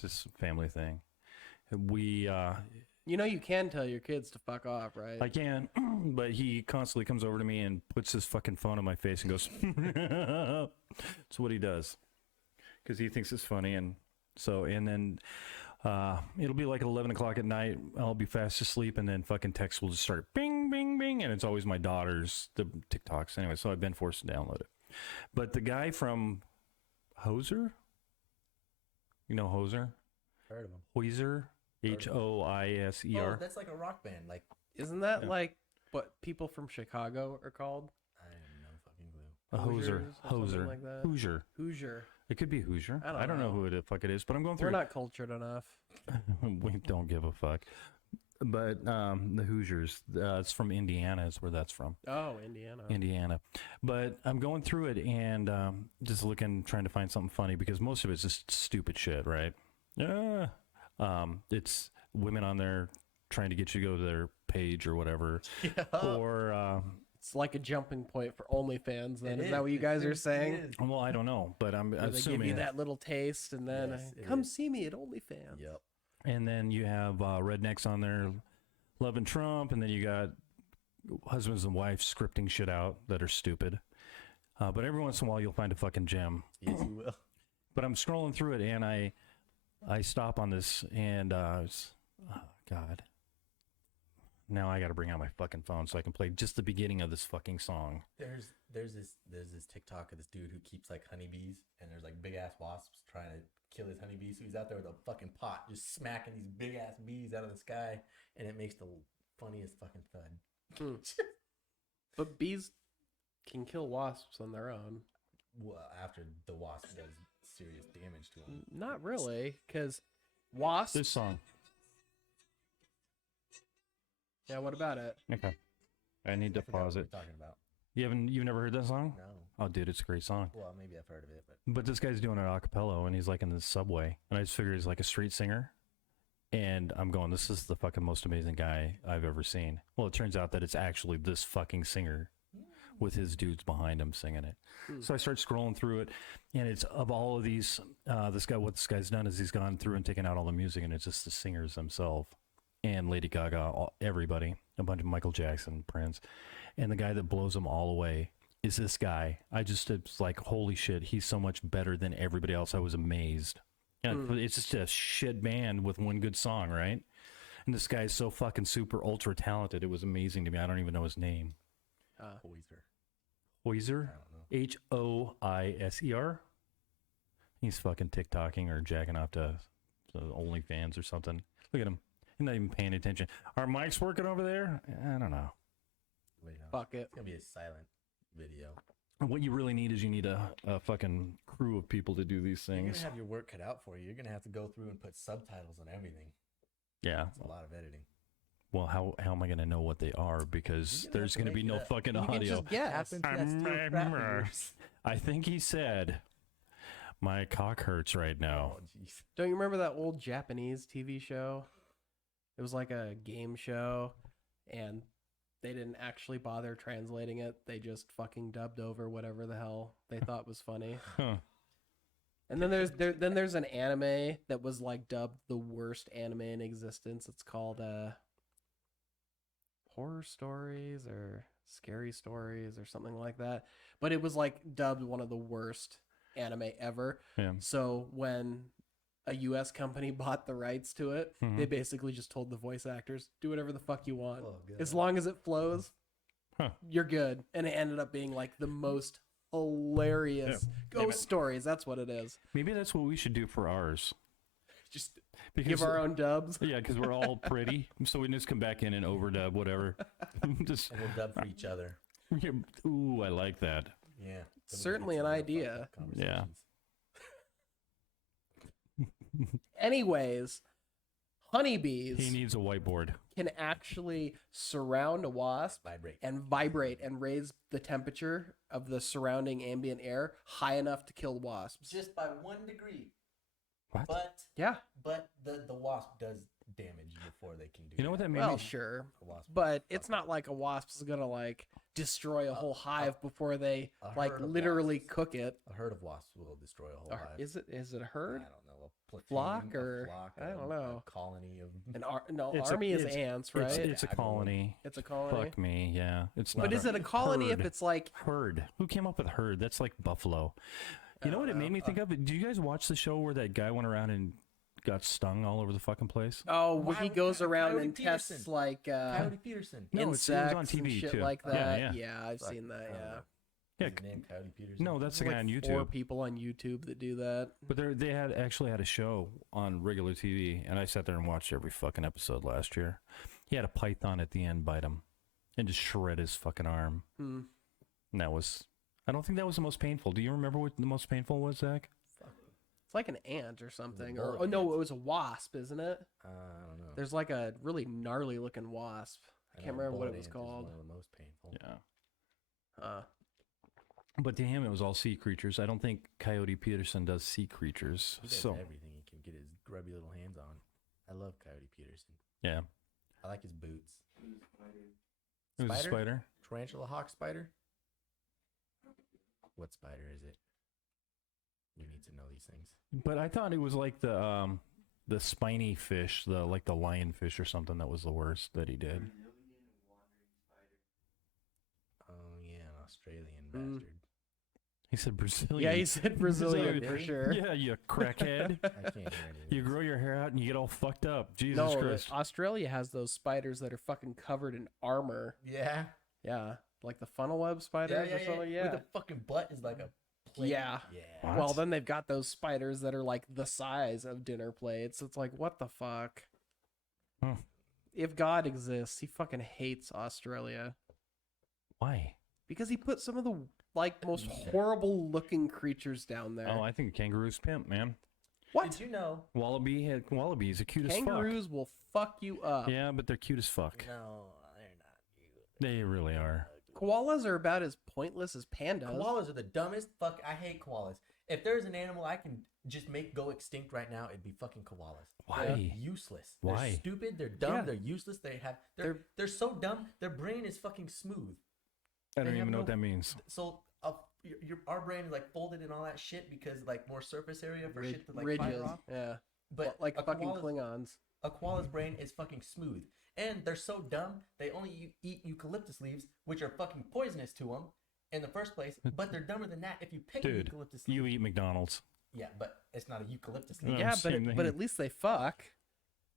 Just a family thing. We, You know you can tell your kids to fuck off, right? I can, but he constantly comes over to me and puts his fucking phone on my face and goes, that's what he does. Because he thinks it's funny. And then it'll be like 11 o'clock at night. I'll be fast asleep and then fucking text will just start bing, bing, bing. And it's always my daughter's, the TikToks. Anyway, so I've been forced to download it. But the guy from Hoser, you know Hoser? Heard of him. Hoiser, Hoiser. Oh, that's like a rock band. Like, Isn't that Yeah. like what people from Chicago are called. I have no fucking clue. A hoser. Hoosiers or something Hoser. like that. Hoosier. Hoosier. It could be Hoosier. I don't I don't know know. who the fuck it is, but I'm going We're through. not cultured enough. We don't give a fuck. But the Hoosiers, it's from Indiana, is where that's from. Oh, Indiana. Indiana. But I'm going through it and just looking, trying to find something funny because most of it's just stupid shit, right? Yeah. It's women on there trying to get you to go to their page or whatever. Yeah. Or, It's like a jumping point for OnlyFans. Then It is that what you It guys are seriously saying? is. well, I don't know, but I'm Where they give assuming. you that little taste, and then Yes, it come is. see me at OnlyFans. Yep. And then you have rednecks on there loving Trump, and then you got husbands and wives scripting shit out that are stupid. But every once in a while, you'll find a fucking gem. Yes, you will. But I'm scrolling through it, and I stop on this, and oh, God. Now I got to bring out my fucking phone so I can play just the beginning of this fucking song. There's this TikTok of this dude who keeps like honeybees, and there's like big ass wasps trying to kill his honeybees. So he's out there with a fucking pot, just smacking these big ass bees out of the sky, and it makes the funniest fucking thud. But bees can kill wasps on their own. Well, after the wasp does serious damage to him. Not really, because wasps. This song. Yeah, what about it? Okay. I need to I forgot pause what it. we're talking about. You've never heard that song? No. Oh, dude, it's a great song. Well, maybe I've heard of it, but But this guy's doing it a cappella, and he's like in the subway, and I just figured he's like a street singer. And I'm going, this is the fucking most amazing guy I've ever seen. Well, it turns out that it's actually this fucking singer with his dudes behind him singing it. So I start scrolling through it, and it's of all of these, what this guy's done is he's gone through and taken out all the music, and it's just the singers themselves. And Lady Gaga, everybody, a bunch of Michael Jackson, Prince. And the guy that blows them all away is this guy. It's like, holy shit, he's so much better than everybody else. I was amazed. And it's just a shit band with one good song, right? And this guy's so fucking super ultra talented. It was amazing to me. I don't even know his name. Poiser. Hoiser? I don't know. Hoiser? He's fucking TikToking or jacking off to OnlyFans or something. Look at him. He's not even paying attention. Are mics working over there? I don't know. Wait, no. Fuck it. It's gonna be a silent video. What you really need is you need a fucking crew of people to do these You're things. gonna have your work cut out for you. You're gonna have to go through and put subtitles on everything. Yeah. It's a lot of editing. Well, how am I going to know what they are? Because You're gonna there's have to going to be make no it up. fucking You can audio. just guess. Happens to that steel trap of yours. I think he said, my cock hurts right now. Oh, jeez. Don't you remember that old Japanese TV show? It was like a game show, and they didn't actually bother translating it. They just fucking dubbed over whatever the hell they thought was funny. Huh. And then there's an anime that was like dubbed the worst anime in existence. It's called Horror Stories or Scary Stories or something like that. But it was like dubbed one of the worst anime ever. Yeah. So when a US company bought the rights to it, Mhm. they basically just told the voice actors, do whatever the fuck you want. Oh, God. As long as it flows, Huh. you're good. And it ended up being like the most hilarious ghost stories. That's what it is. Maybe that's what we should do for ours. Just Because, give our own dubs. Yeah, because we're all pretty. So we just come back in and overdub whatever. Just, And we'll dub for each other. ooh, I like that. Yeah. Then we can Certainly get an some real idea. fucked up Yeah. conversations. Anyways, honeybees He needs a whiteboard. can actually surround a wasp Vibrate. and vibrate and raise the temperature of the surrounding ambient air high enough to kill wasps. Just by 1 degree. What? Yeah. But the wasp does damage before they can do You know what that made Well, me? sure. The wasp But it's not like a wasp is going to like destroy a whole hive before they a like herd of literally wasps. cook it. A herd of wasps will destroy a whole Or hive. is it a I herd? don't know. A platoon, Flock a or- flock, I don't a know. colony of. No, It's a- army is it's- ants, right? It's a I don't know. colony. It's a colony. Fuck me, yeah. It's not. But is it a colony if herd. it's like Herd? Who came up with herd? That's like buffalo. You know what it made me think of? Do you guys watch the show where that guy went around and got stung all over the fucking place? oh, where Why he would- goes around Coyote and tests Peterson. like Coyote Peterson. No, it was insects on TV and shit too. like Yeah, that. yeah. I've Fuck, seen that. I don't Yeah. know. Yeah, Is his name Coyote Peterson? No, that's the There's guy like on 4 YouTube. people on YouTube that do that. But they had actually had a show on regular TV, and I sat there and watched every fucking episode last year. He had a python at the end bite him, and just shred his fucking arm. Hmm. And that was, I don't think that was the most painful. Do you remember what the most painful was, Zach? It's like an ant or something. bullet Or no, ant. it was a wasp, isn't it? I don't know. There's like a really gnarly looking wasp. I can't remember what it was called. One of the most painful. Yeah. But to him, it was all sea creatures. I don't think Coyote Peterson does sea creatures. He does So everything he can get his grubby little hands on. I love Coyote Peterson. yeah, I like his boots. it was a spider. Tarantula hawk spider? What spider is it? We need to know these things. But I thought it was like the spiny fish, the lionfish or something that was the worst that he did. Oh yeah, an Australian Mm. bastard. He said Brazilian. Yeah, he said Brazilian for Really? sure. Yeah, you crackhead. I can't hear any of You this. grow your hair out and you get all fucked up. Jesus No, Christ. Australia has those spiders that are fucking covered in armor. Yeah. Yeah, like the funnel web spiders or something. With Yeah. the fucking butt is like a plate. Yeah. Yeah. What? Well, then they've got those spiders that are like the size of dinner plates. It's like, what the fuck? Hmm. If God exists, he fucking hates Australia Why? because he put some of the like most horrible looking creatures down there. Oh, I think kangaroo's pimp, man. What? Did you know? Wallabies are cute as Kangaroos will fuck you up. fuck. Yeah, but they're cute as fuck. No, they're not. They really are. Koalas are about as pointless as pandas. Koalas are the dumbest. Fuck, I hate koalas. If there's an animal I can just make go extinct right now, it'd be fucking koalas. Why? They're useless. Why? They're stupid. They're dumb. Yeah. They're useless. They're so dumb. Their brain is fucking smooth. I don't They even have know what no- that means. So our brain is like folded in all that shit because like more surface area for shit to like Ridges. fire off. Yeah. But Like a fucking koala's- Klingons. A koala's brain is fucking smooth. And they're so dumb, they only eat eucalyptus leaves, which are fucking poisonous to them in the first place. But they're dumber than that if you pick a Dude, eucalyptus leaf. you eat McDonald's. Yeah, but it's not a eucalyptus No, leaf. Yeah, same but thing. at least they fuck.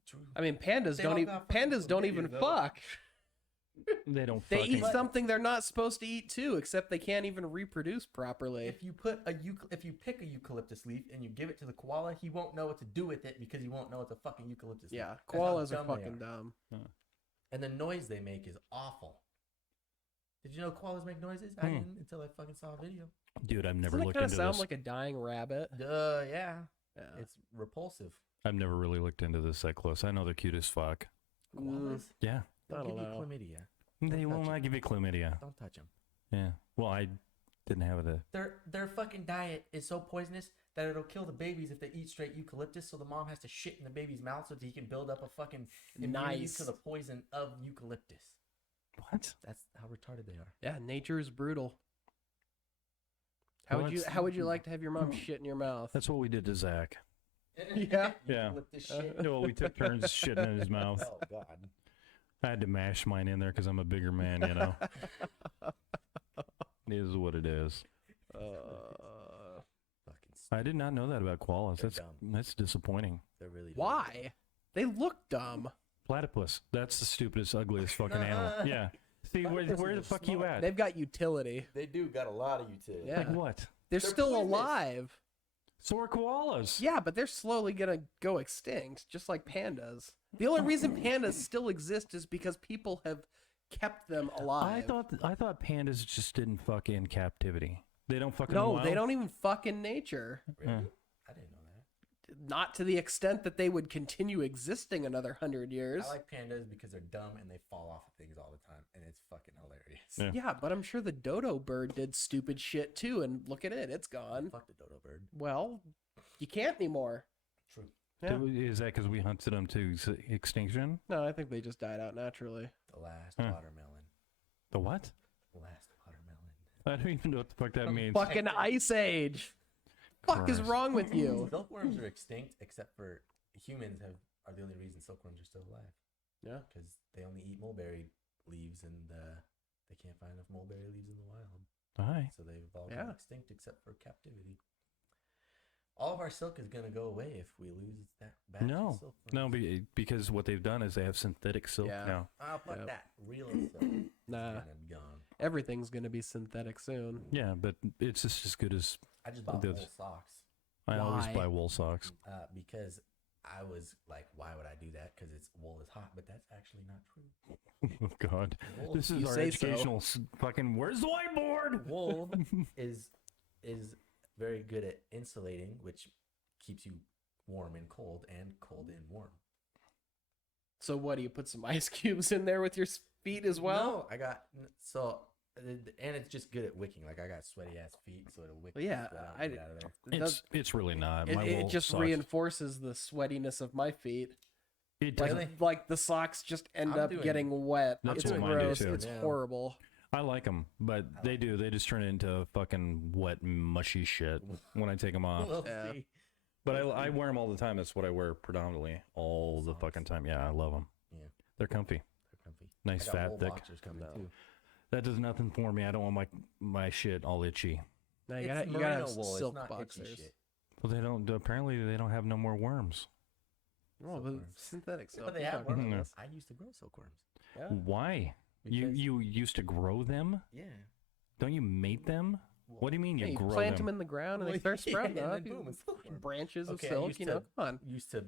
True. I mean, pandas They all don't got fucking pandas don't chlamydia, even though. fuck. They don't They fucking... eat something they're not supposed to eat too, except they can't even reproduce properly. If you pick a eucalyptus leaf and you give it to the koala, he won't know what to do with it because he won't know it's a fucking eucalyptus leaf. Yeah, That's how koalas are dumb they fucking dumb. And the noise they make is awful. Did you know koalas make noises? I didn't until I fucking saw a video. Dude, I've never Doesn't it looked kind of into sound this. like a dying rabbit? Yeah. Yeah. It's repulsive. I've never really looked into this that close. I know they're cute as fuck. Koalas? Yeah. They'll I give don't you know. chlamydia. They will touch not it. give you chlamydia. Don't touch them. Yeah. Well, I didn't have it. Their fucking diet is so poisonous that it'll kill the babies if they eat straight eucalyptus. So the mom has to shit in the baby's mouth so that he can build up a fucking immunity Nice. to the poison of eucalyptus. What? That's how retarded they are. Yeah, nature is brutal. Well, How that's- would you like to have your mom shit in your mouth? That's what we did to Zach. Yeah. Yeah. Eucalyptus shit. Well, we took turns shitting in his mouth. Oh God. I had to mash mine in there because I'm a bigger man, you know. It is what it is. Fucking. I did not know that about koalas. They're That's dumb. that's disappointing. They're really. Why? They look dumb. Platypus. That's the stupidest, ugliest fucking animal. Yeah. See, where Platypuses the are fuck you smart. at? They've got utility. They do got a lot of utility. Yeah. Like what? They're They're still poisonous. alive. So are koalas. Yeah, but they're slowly gonna go extinct, just like pandas. The only reason pandas still exist is because people have kept them alive. I thought pandas just didn't fuck in captivity. They don't fucking No, wild? they don't even fuck in nature. Really? Yeah. I didn't know that. Not to the extent that they would continue existing another 100 years. I like pandas because they're dumb and they fall off of things all the time, and it's fucking hilarious. Yeah. Yeah, but I'm sure the dodo bird did stupid shit too, and look at it, it's gone. Fuck the dodo bird. Well, you can't anymore. True. Yeah. Is that because we hunted them to extinction? No, I think they just died out naturally. The last Huh. watermelon. The what? Last watermelon. I don't even know what the fuck that means. Fucking ice age. Fuck is Christ. wrong with you? Silkworms are extinct, except for humans are the only reason silkworms are still alive. Yeah. Because they only eat mulberry leaves, and they can't find enough mulberry leaves in the wild. Hi. So they've all Yeah. gone extinct except for captivity. All of our silk is gonna go away if we lose that batch No, of silkworms. no, because what they've done is they have synthetic silk Yeah. now. Ah, fuck Yep. that. Real silk is Nah, gonna be gone. everything's gonna be synthetic soon. Yeah, but it's just as good as I just bought Dude. wool socks I always Why? buy wool socks. because I was like, why would I do that? Because wool is hot, but that's actually not true. Oh God, Wool, this is You our say so. educational fucking. Where's the whiteboard? wool is very good at insulating, which keeps you warm and cold and warm. So what, do you put some ice cubes in there with your feet as well? No, I got and it's just good at wicking. Like I got sweaty ass feet, so it'll wick. Well, yeah, sweat out, I- get out of there. It's really not. It, My it wool just sucks. reinforces the sweatiness of my feet. It Like, doesn't. Really? like the socks just end I'm up doing- getting wet. That's It's what mine do, gross. too. It's Yeah. horrible. I like them, but they do. They just turn into fucking wet, mushy shit when I take them off. We'll Yeah. see. But I wear them all the time. That's what I wear predominantly all the fucking time. Yeah, I love them. Yeah. They're comfy. They're comfy. Nice, I got fat, wool thick. boxers coming too. That does nothing for me. I don't want my shit all itchy. Now It's you gotta merino have wool. silk it's not itchy boxers. shit. Well, they don't. Apparently, they don't have no more worms. Oh, but Silkworms. synthetic silk. But they we're have talking worms. about worms. this. I used to grow silkworms. Yeah. Why? Because- You used to grow them? Yeah. Don't you mate them? What do you mean you Yeah, you grow plant them? them in the ground and Well, they start yeah, sprouting and up. then boom, it's silkworm. Branches of Okay, I silk, used you know. to- Come on. Used to.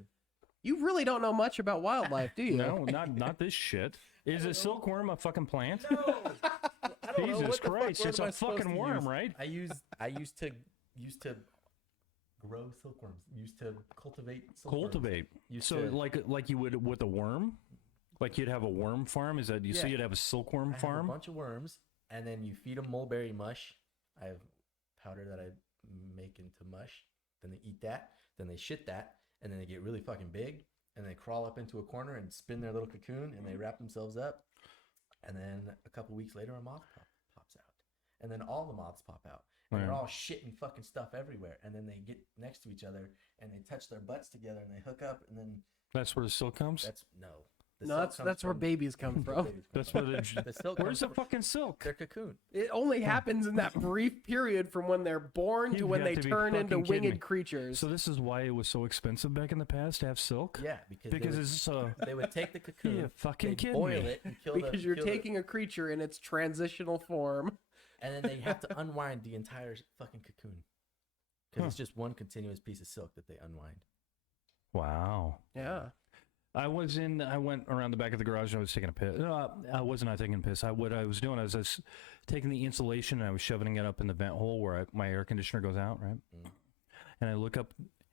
You really don't know much about wildlife, do you? No, not this shit. Is a silkworm a fucking plant? No. I don't know. Jesus What the fuck Christ, word it's am I a supposed fucking to worm, use? right? I used to grow silkworms. Used to cultivate silkworms. Cultivate. Used So to- like you would with a worm? Like you'd have a worm farm? Is that so Yeah. you'd have a silkworm I have a farm? bunch of worms, and then you feed them mulberry mush. I have powder that I make into mush. Then they eat that. Then they shit that, and then they get really fucking big, and they crawl up into a corner and spin their little cocoon, and they wrap themselves up. And then a couple weeks later, a moth pops out, and then all the moths pop out, and they're Right. all shitting fucking stuff everywhere. And then they get next to each other, and they touch their butts together, and they hook up, and then That's where the silk comes? that's no. The No, silk that's comes where from- babies come from. babies come That's from. where the The silk Where's comes the from fucking silk? their cocoon. It only happens in that brief period from when they're born to You've when got they to be turn into fucking kidding me. winged creatures. So this is why it was so expensive back in the past to have silk? Yeah, because Because they would take the cocoon, you fucking they'd kidding boil me. it, and kill because you're kill taking a creature in its transitional form. and then they have to unwind the entire fucking cocoon because it's just one continuous piece of silk that they unwind. Wow. Yeah. I went around the back of the garage and I was taking a piss. No, I wasn't not taking a piss. What I was doing is I was taking the insulation and I was shoving it up in the vent hole where my air conditioner goes out, right? Mm. And I look up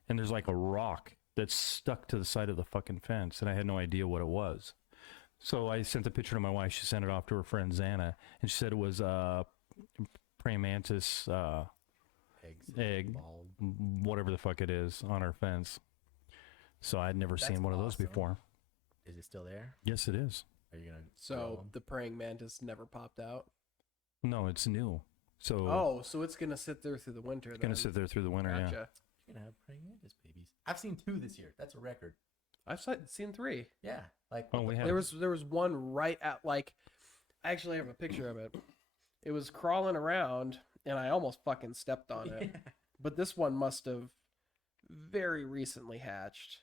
and there's like a rock that's stuck to the side of the fucking fence and I had no idea what it was. So I sent the picture to my wife. She sent it off to her friend Xana and she said it was praying mantis Eggs, egg, bald. whatever the fuck it is, on our fence. So I'd never That's seen one of those awesome. before. Is it still there? Yes, it is. Are you gonna? grow So 'em? the praying mantis never popped out. No, it's new. So Oh, so it's gonna sit there through the winter. it's gonna sit there through the winter. Yeah. Gotcha. You're gonna have praying mantis babies. I've seen 2 this year. That's a record. I've seen 3. Yeah, like Oh, what we the have. There was one right at like. I actually have a picture of it. It was crawling around, and I almost fucking stepped on it. Yeah. But this one must have very recently hatched.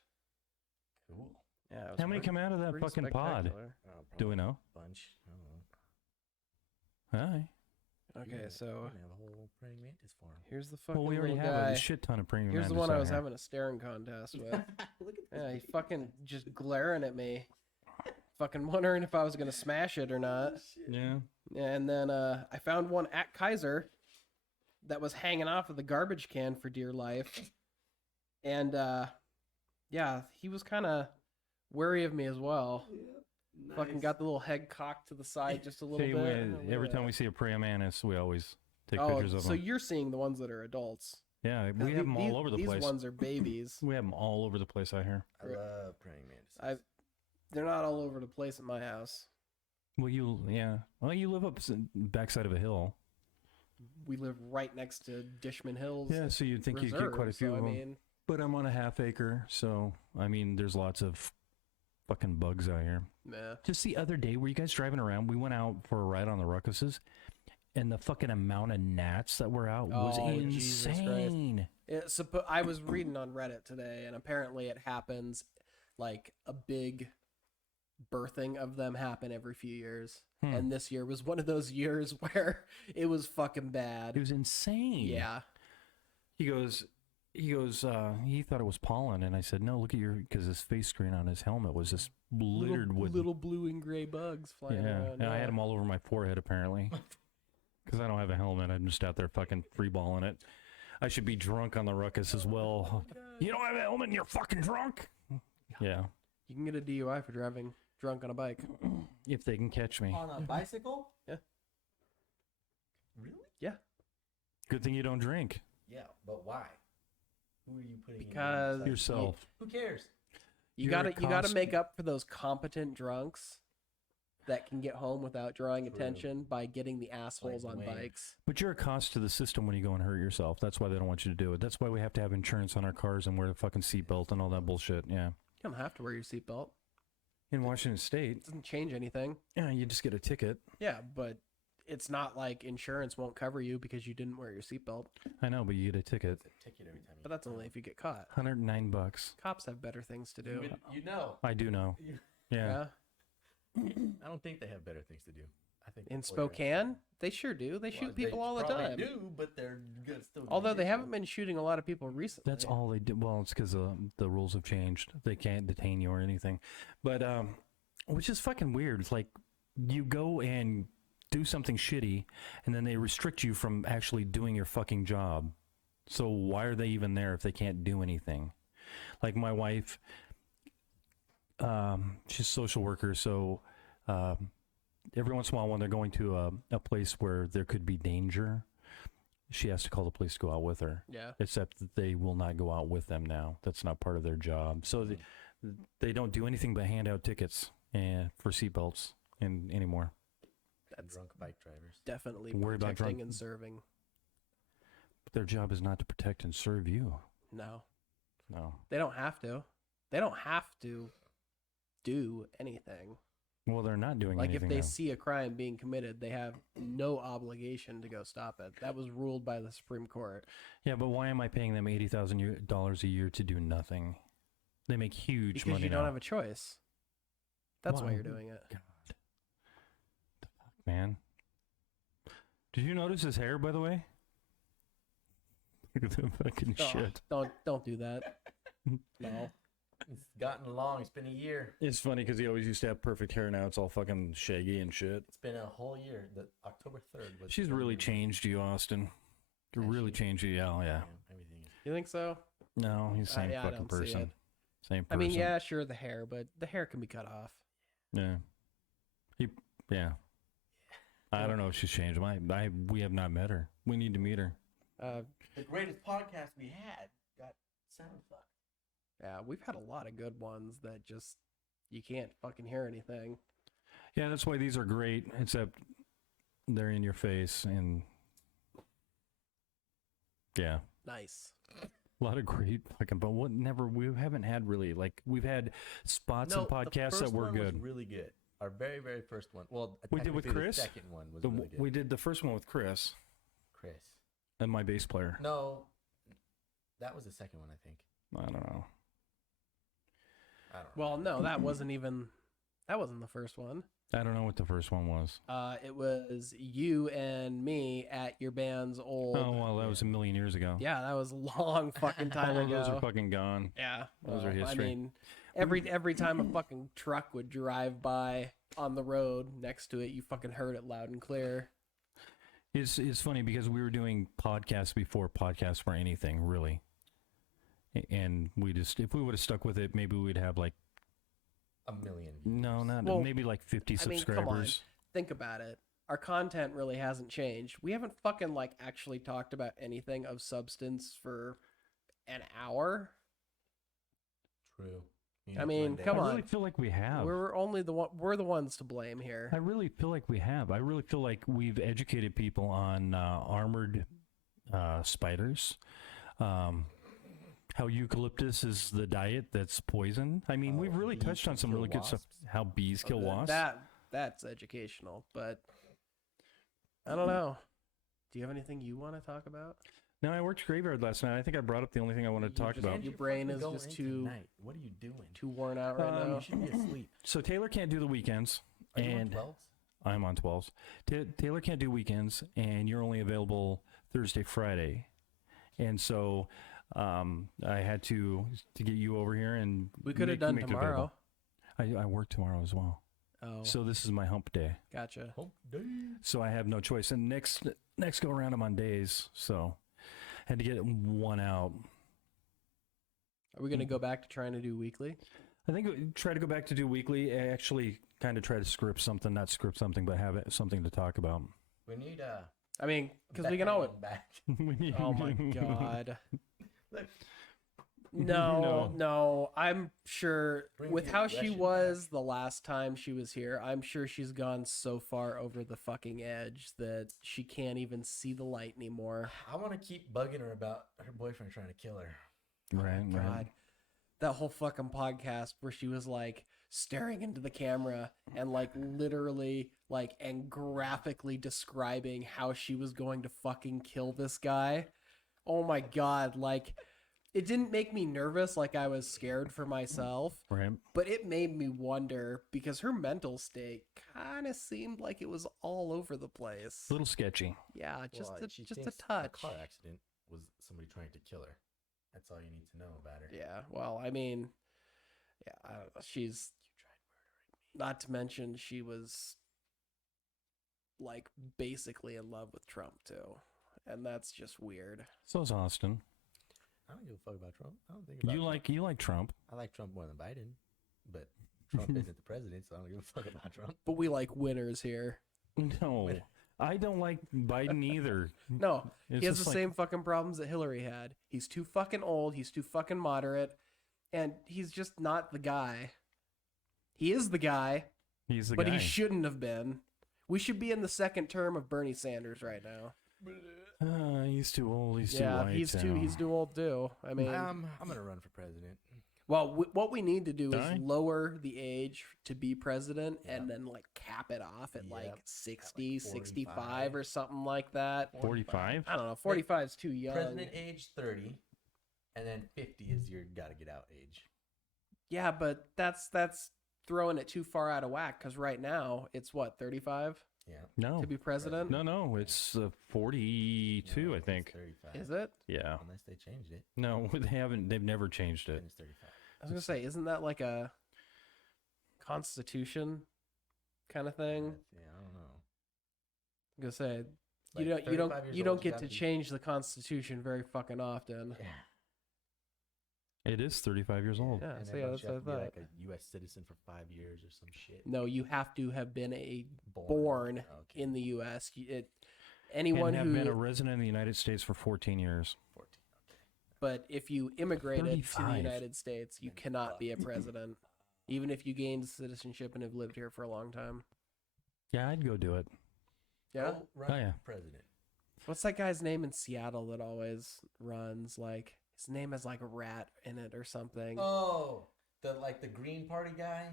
Cool. Yeah. It was How many pretty- come out of that pretty fucking pod? spectacular. Oh, Do we know? a bunch? I don't know. Hi. Okay, You're so gonna have a whole praying mantis farm. here's the fucking Well, we already little have guy. a shit ton of premium. Here's the mantis one I out was here. having a staring contest with. Look at this. Yeah, he baby. fucking just glaring at me. Fucking wondering if I was gonna smash it or not. Yeah. And then I found one at Kaiser that was hanging off of the garbage can for dear life. And yeah, he was kind of wary of me as well. Fucking got the little head cocked to the side just a little See, bit. every time we see a praying mantis, we always take Oh, pictures of so them. you're seeing the ones that are adults. Yeah, we have them all over the These place. ones are babies. We have them all over the place out here. I love praying mantises. They're not all over the place at my house. Well, you live up backside of a hill. We live right next to Dishman Hills. Yeah, so you'd think you'd get quite a Reserve, few so, of I them. mean, But I'm on a half acre, so I mean, there's lots of fucking bugs out here. yeah. Just the other day, were you guys driving around? We went out for a ride on the Ruckuses, and the fucking amount of gnats that were out was Oh, Jesus Christ. insane. I was reading on Reddit today, and apparently it happens like a big birthing of them happen every few years. Hmm. And this year was one of those years where it was fucking bad. It was insane. Yeah. He goes, he goes, he thought it was pollen, and I said, no, look at because his face screen on his helmet was just littered with little blue and gray bugs flying yeah, around. and I had them all over my forehead apparently, because I don't have a helmet. I'm just out there fucking freeballing it. I should be drunk on the ruckus as well. You don't have a helmet and you're fucking drunk. Yeah, You can get a DUI for driving drunk on a bike. if they can catch me. On a bicycle? Yeah. Really? Good thing you don't drink. Yeah, but why? Who are you putting Because in Yourself. Who cares? You You're a gotta make up for those competent drunks that can get home without drawing True. attention by getting the assholes Like on Dwayne. bikes. But you're a cost to the system when you go and hurt yourself. That's why they don't want you to do it. That's why we have to have insurance on our cars and wear a fucking seatbelt and all that bullshit. Yeah. You don't have to wear your seatbelt. In Washington State, It doesn't change anything. yeah, you just get a ticket. Yeah, but it's not like insurance won't cover you because you didn't wear your seatbelt. I know, but you get a ticket. It's a ticket every time. But that's only if you get caught. $109. Cops have better things to do. You know. I do know. Yeah. I don't think they have better things to do. I think In employers- Spokane, they sure do. They Well, shoot people all the probably time. do, but they're good still. Although they haven't been shooting a lot of people recently. That's all they do. Well, it's because the rules have changed. They can't detain you or anything. But, which is fucking weird. It's like you go and do something shitty and then they restrict you from actually doing your fucking job. So why are they even there if they can't do anything? Like my wife, she's a social worker. So, every once in a while when they're going to a place where there could be danger, she has to call the police to go out with her. Yeah. Except that they will not go out with them now. That's not part of their job. So they don't do anything but hand out tickets for seatbelts anymore. And drunk bike drivers. Definitely Worry about protecting drunk- and serving. Their job is not to protect and serve you. No. No. They don't have to. They don't have to do anything. Well, they're not doing Like if anything they now. see a crime being committed, they have no obligation to go stop it. That was ruled by the Supreme Court. Yeah, but why am I paying them $80,000 a year to do nothing? They make huge Because money you now. don't have a choice. That's why Wow. you're doing it. God. The fuck, man. Did you notice his hair, by the way? Look at the fucking Oh, shit. Don't do that. No. It's gotten long. It's been a year. It's funny because he always used to have perfect hair. Now it's all fucking shaggy and shit. It's been a whole year. The October 3rd was. She's really changed you, Austin. Has Really she? changed you. Yeah, yeah. Everything is. You think so? No, he's the same yeah, I fucking don't see person. it. Same person. I mean, yeah, sure, the hair, but the hair can be cut off. Yeah. Yeah. I don't know if she's changed. We have not met her. We need to meet her. The greatest podcast we had got sound fucked. Yeah, we've had a lot of good ones that just you can't fucking hear anything. Yeah, that's why these are great, except they're in your face and yeah. Nice. A lot of great fucking, but we haven't had really, like, we've had spots and podcasts that were good. Was really good. Our very, very first one. Well, We did with technically Chris? The second one was really good. We did the first one with Chris Chris. and my bass player. No, that was the second one, I think. I don't know. I don't know. Well, no, that wasn't the first one. I don't know what the first one was. It was you and me at your band's old. Oh, well, that was a million years ago. Yeah, that was a long fucking time All ago. those are fucking gone. Yeah, Those are I history. mean, every time a fucking truck would drive by on the road next to it, you fucking heard it loud and clear. It's funny because we were doing podcasts before podcasts were anything, really. And we just, if we would have stuck with it, maybe we'd have like, a million. no, not, Well, maybe like 50 I mean, come on. subscribers. Think about it. Our content really hasn't changed. We haven't fucking like actually talked about anything of substance for an hour. True. I mean, come I on. really feel like we have. We're the ones to blame here. I really feel like we have. I really feel like we've educated people on armored spiders. How eucalyptus is the diet that's poison. I mean, we've really bees touched on can some kill really good stuff. wasps. How bees kill wasps. That's educational, but I don't know. Do you have anything you want to talk about? No, I worked graveyard last night. I think I brought up the only thing I wanted to talk about. Your brain is just too What are you doing? too worn out right now. You should be asleep. So Taylor can't do the weekends, Are you on and 12s? I'm on 12s. Taylor can't do weekends, and you're only available Thursday, Friday. And so I had to get you over here, and We could have done make it available. tomorrow. I work tomorrow as well. Oh, So this is my hump day. gotcha. Hump day. So I have no choice. And next go around I'm on days. So had to get one out. Are we gonna go back to trying to do weekly? I think try to go back to do weekly. I actually kind of try to not script something, but have something to talk about. We need I mean, because we can always. back. Oh my god. Look, No. I'm sure Bring with the how she aggression was the last time she was here, I'm sure she's gone so far over the fucking edge that she can't even see the light anymore. I want to keep bugging her about her boyfriend trying to kill her. Right, God. right. That whole fucking podcast where she was like staring into the camera and like literally like and graphically describing how she was going to fucking kill this guy. Oh my god, like it didn't make me nervous like I was scared for myself, Right. but it made me wonder because her mental state kind of seemed like it was all over the place. A little sketchy. Yeah, just Well, she just a thinks touch. The car accident was somebody trying to kill her. That's all you need to know about her. Yeah, well, I mean, yeah, I don't know. She's not to mention she was like basically in love with Trump too, and that's just weird. So is Austin. I don't give a fuck about Trump. I don't think about You like Trump. I like Trump more than Biden, but Trump isn't the president, so I don't give a fuck about Trump. But we like winners here. No, I don't like Biden either. No, It's he has just the like- same fucking problems that Hillary had. He's too fucking old. He's too fucking moderate, and he's just not the guy. He is the guy, He's the but guy. he shouldn't have been. We should be in the second term of Bernie Sanders right now. He's too old. He's too white. he's too old too. I mean, I'm gonna run for president. well, what we need to do is Die? lower the age to be president Yeah. and then like cap it off at like Yep. 60, At, like, 65 45. or something like that. 45. I don't know. 45 is too young. President age 30, and then 50 is your gotta get out age. Yeah, but that's throwing it too far out of whack because right now it's what 35 Yeah. No. to be president. No. It's 42, No, I it's think. 35. Is it? Yeah. Unless they changed it, No, they haven't. They've never changed then it. it's 35. I was gonna say, isn't that like a constitution kind of thing? Yeah, I don't know. I'm gonna say Like, you 35 years don't old, get gotta to be- change the constitution very fucking often. Yeah. It is 35 years old. Yeah, And so then yeah, don't you that's have to what I be like thought. a U.S. citizen for 5 years or some shit. No, you have to have been born Okay. in the U.S. And Anyone have who, been a resident of the United States for 14 years. 14. Okay. but if you immigrated to the 35. United States, you cannot be a president, even if you gained citizenship and have lived here for a long time. Yeah, I'd go do it. Yeah. Go run Oh, yeah. for president. What's that guy's name in Seattle that always runs? Like his name has like a rat in it or something. Oh, the Green Party guy.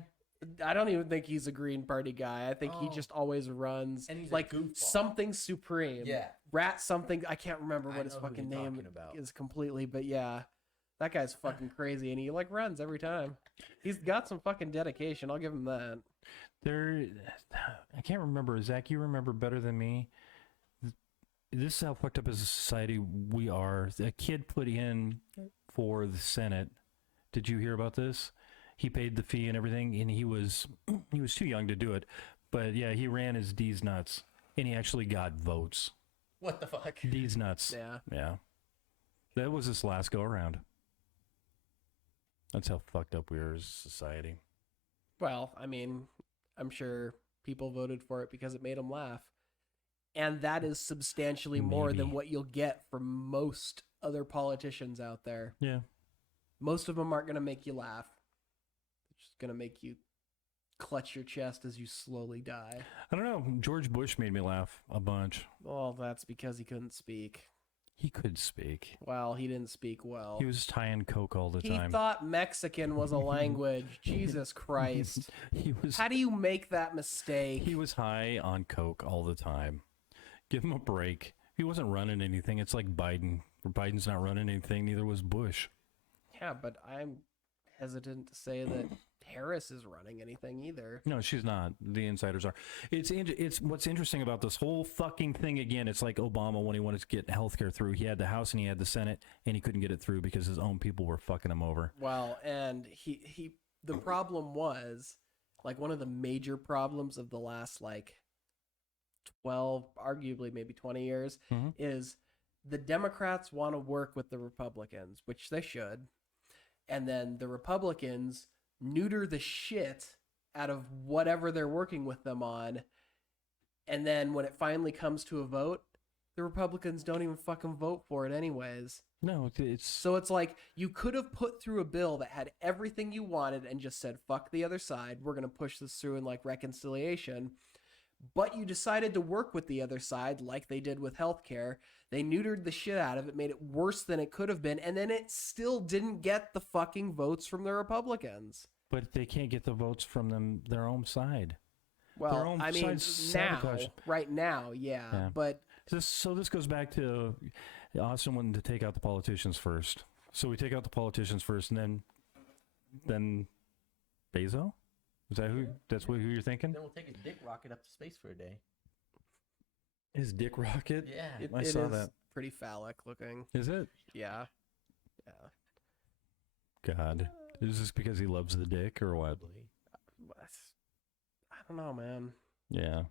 I don't even think he's a Green Party guy. I think he Oh. just always runs And he's a like goofball. something supreme. Yeah. Rat something. I can't remember I what his know who fucking you're name talking about. is completely, but yeah. That guy's fucking crazy and he like runs every time. He's got some fucking dedication. I'll give him that. I can't remember. Zach, you remember better than me. This is how fucked up as a society we are. A kid put in for the Senate. Did you hear about this? He paid the fee and everything, and he was too young to do it. But yeah, he ran as D's nuts, and he actually got votes. What the fuck? D's nuts. Yeah. Yeah. That was his last go around. That's how fucked up we are as a society. Well, I mean, I'm sure people voted for it because it made them laugh. And that is substantially more than Maybe. what you'll get from most other politicians out there. Yeah. Most of them aren't going to make you laugh. They're just going to make you clutch your chest as you slowly die. I don't know. George Bush made me laugh a bunch. Well, that's because he couldn't speak. He could speak. Well, he didn't speak well. He was tying coke all the He time. thought Mexican was a language. Jesus Christ. He was How do you make that mistake? he was high on coke all the time. Give him a break. He wasn't running anything. It's like Biden. Biden's not running anything. Neither was Bush. Yeah, but I'm hesitant to say that Harris is running anything either. No, she's not. The insiders are. It's what's interesting about this whole fucking thing again. It's like Obama when he wanted to get healthcare through. He had the House and he had the Senate, and he couldn't get it through because his own people were fucking him over. Well, and the problem was, like, one of the major problems of the last, like, 12, arguably maybe 20 years, is the Democrats want to work with the Republicans, which they should. And then the Republicans neuter the shit out of whatever they're working with them on. And then when it finally comes to a vote, the Republicans don't even fucking vote for it anyways. No, it's So it's like you could have put through a bill that had everything you wanted and just said, fuck the other side. We're going to push this through in like reconciliation. But you decided to work with the other side like they did with healthcare. They neutered the shit out of it, made it worse than it could have been, and then it still didn't get the fucking votes from the Republicans. but they can't get the votes from their own side. Well, Their own I mean, side's now, sabotage. right now, yeah. But This goes back to Austin wanting to take out the politicians first. So we take out the politicians first, and then Bezos? Is that who? That's who you're thinking? Then we'll take his dick rocket up to space for a day. His dick rocket? Yeah. I it saw is that. pretty phallic looking. Is it? Yeah. Yeah. God. Is this because he loves the dick or what? I don't know, man. Yeah.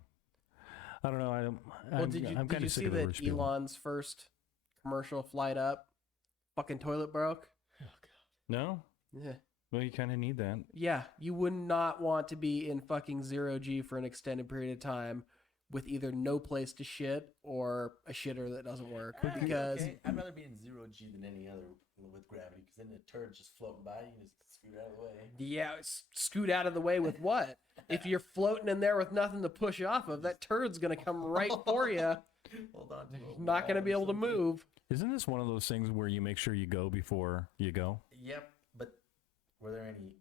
I don't know. Well, I'm did kinda you sick see of the that rich people. Elon's first commercial flight up, fucking toilet broke? Oh, God. No? Yeah. Well, you kind of need that. Yeah, you would not want to be in fucking zero G for an extended period of time with either no place to shit or a shitter that doesn't work. Because Okay. I'd rather be in zero G than any other with gravity, because then the turd's just floating by, you can just scoot out of the way. yeah, scoot out of the way with what? If you're floating in there with nothing to push off of, that turd's gonna come right for you. Hold on to it. Not gonna be able to move. Isn't this one of those things where you make sure you go before you go? Yep, but were there any?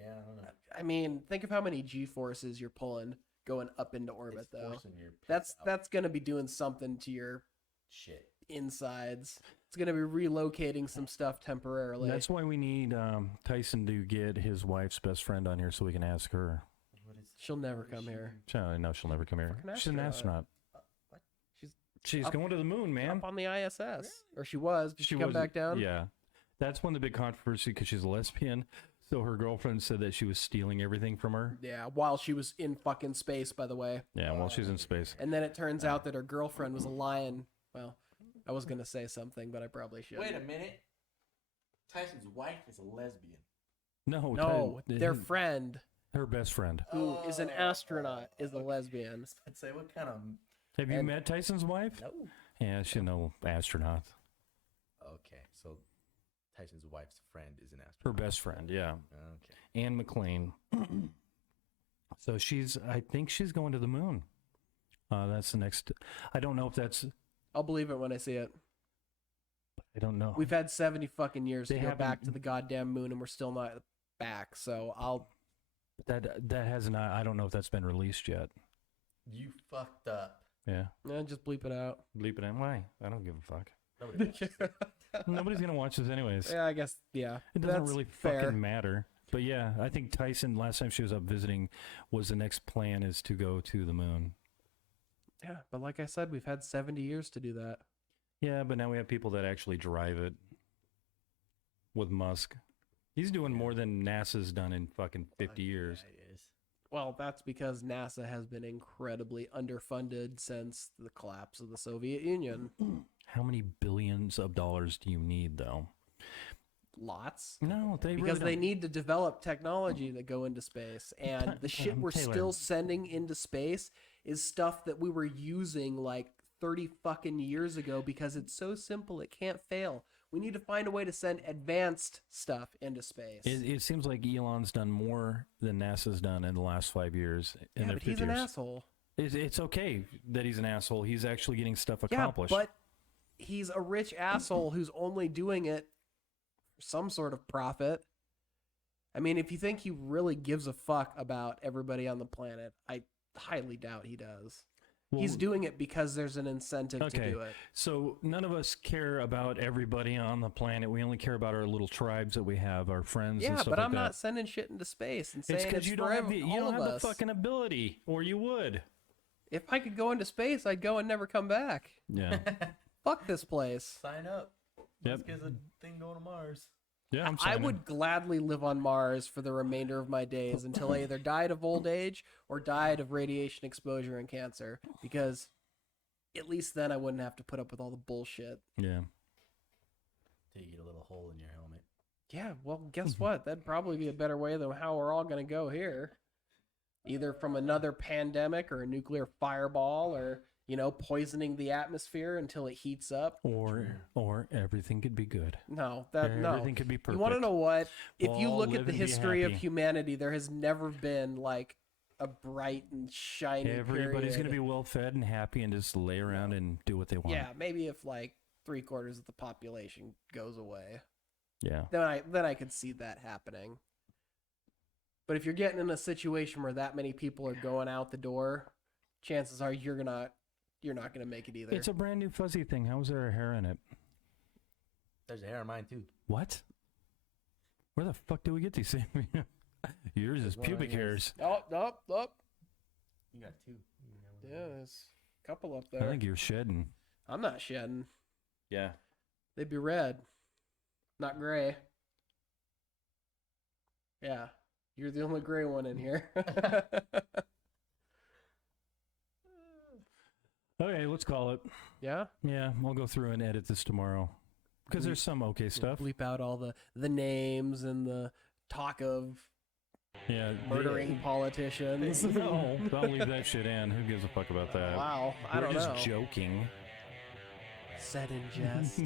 Yeah, I don't know. I mean, think of how many G forces you're pulling going up into orbit, It's though. forcing your piss out. That's gonna be doing something to your shit. insides. It's gonna be relocating some stuff temporarily. That's why we need Tyson to get his wife's best friend on here so we can ask her. What is? She'll never what is come she here. No, she'll never come here. Fucking She's an astronaut. What? She's up- going to the moon, man. Up on the ISS, or she was. Did she come was- back down? Yeah. That's one of the big controversy because she's a lesbian. So her girlfriend said that she was stealing everything from her. Yeah, while she was in fucking space, by the way. Yeah, while she's in space. And then it turns out that her girlfriend was a lion. Well, I was gonna say something, but I probably should. Wait a minute. Tyson's wife is a lesbian. No, No, their friend, her best friend. who is an astronaut, is a lesbian. I'd say, what kind of? Have you And- met Tyson's wife? No. Yeah, she's no astronaut. Okay, so Tyson's wife's friend is an Her astronaut. best friend, yeah. Okay. Anne McLean. So I think she's going to the moon. That's the next. I don't know if that's. I'll believe it when I see it. I don't know. We've had 70 fucking years They to go haven't- back to the goddamn moon, and we're still not back. So I'll. That has not. I don't know if that's been released yet. You fucked up. Yeah, Just bleep it out. bleep it in. Why? I don't give a fuck. Nobody watches it. Nobody's gonna watch this anyways. Yeah, I guess. Yeah, It doesn't that's really fair. fucking matter. But yeah, I think Tyson last time she was up visiting was the next plan is to go to the moon. Yeah, but like I said, we've had 70 years to do that. Yeah, but now we have people that actually drive it. With Musk, he's doing more than NASA's done in fucking 50 years. Yeah, it is. Well, that's because NASA has been incredibly underfunded since the collapse of the Soviet Union. How many billions of dollars do you need, though? Lots. No, they Because really they need to develop technology that go into space. And the shit we're Taylor. still sending into space is stuff that we were using like 30 fucking years ago because it's so simple it can't fail. We need to find a way to send advanced stuff into space. It seems like Elon's done more than NASA's done in the last 5 years. In yeah, their but he's 50 an years. asshole. It's okay that he's an asshole. He's actually getting stuff Yeah, accomplished. but he's a rich asshole who's only doing it for some sort of profit. I mean, if you think he really gives a fuck about everybody on the planet, I highly doubt he does. He's doing it because there's an incentive to do it. So none of us care about everybody on the planet. We only care about our little tribes that we have, our friends. Yeah, and stuff but like I'm that. not sending shit into space and saying It's because you don't for have the all of the us. fucking ability, or you would. If I could go into space, I'd go and never come back. Yeah. Fuck this place. Sign up. Yep. Let's get a thing going to Mars. Yeah, I'm I signing. would gladly live on Mars for the remainder of my days until I either died of old age or died of radiation exposure and cancer, because at least then I wouldn't have to put up with all the bullshit. Yeah. Till you get a little hole in your helmet. Yeah, well, guess what? That'd probably be a better way than how we're all going to go here. Either from another pandemic or a nuclear fireball or, poisoning the atmosphere until it heats up. Or everything could be good. No, Everything could be perfect. You want to know what? If you All look at live the and be history of happy. humanity, there has never been like a bright and shiny Everybody's going to period. be well fed and happy and just lay around and do what they want. Yeah, maybe if like 3/4 of the population goes away, Yeah. then I could see that happening. But if you're getting in a situation where that many people are going out the door, chances are you're not gonna make it either. It's a brand new fuzzy thing. How is there a hair in it? There's hair in mine too. What? Where the fuck do we get these things? Yours is There's one pubic on yours. hairs. Oh. You got two. Yeah, there's a couple up I there. think you're shedding. I'm not shedding. Yeah. They'd be red, not gray. Yeah, you're the only gray one in here. Okay, let's call it. Yeah? Yeah, I'll go through and edit this tomorrow. Because there's some okay stuff. Bleep out all the names and the talk of Yeah. murdering politicians. No, don't leave that shit in. Who gives a fuck about that? Wow, I We're don't just know. joking. Said in jest.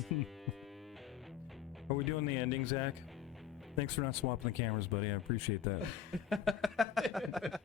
Are we doing the ending, Zach? Thanks for not swapping the cameras, buddy. I appreciate that.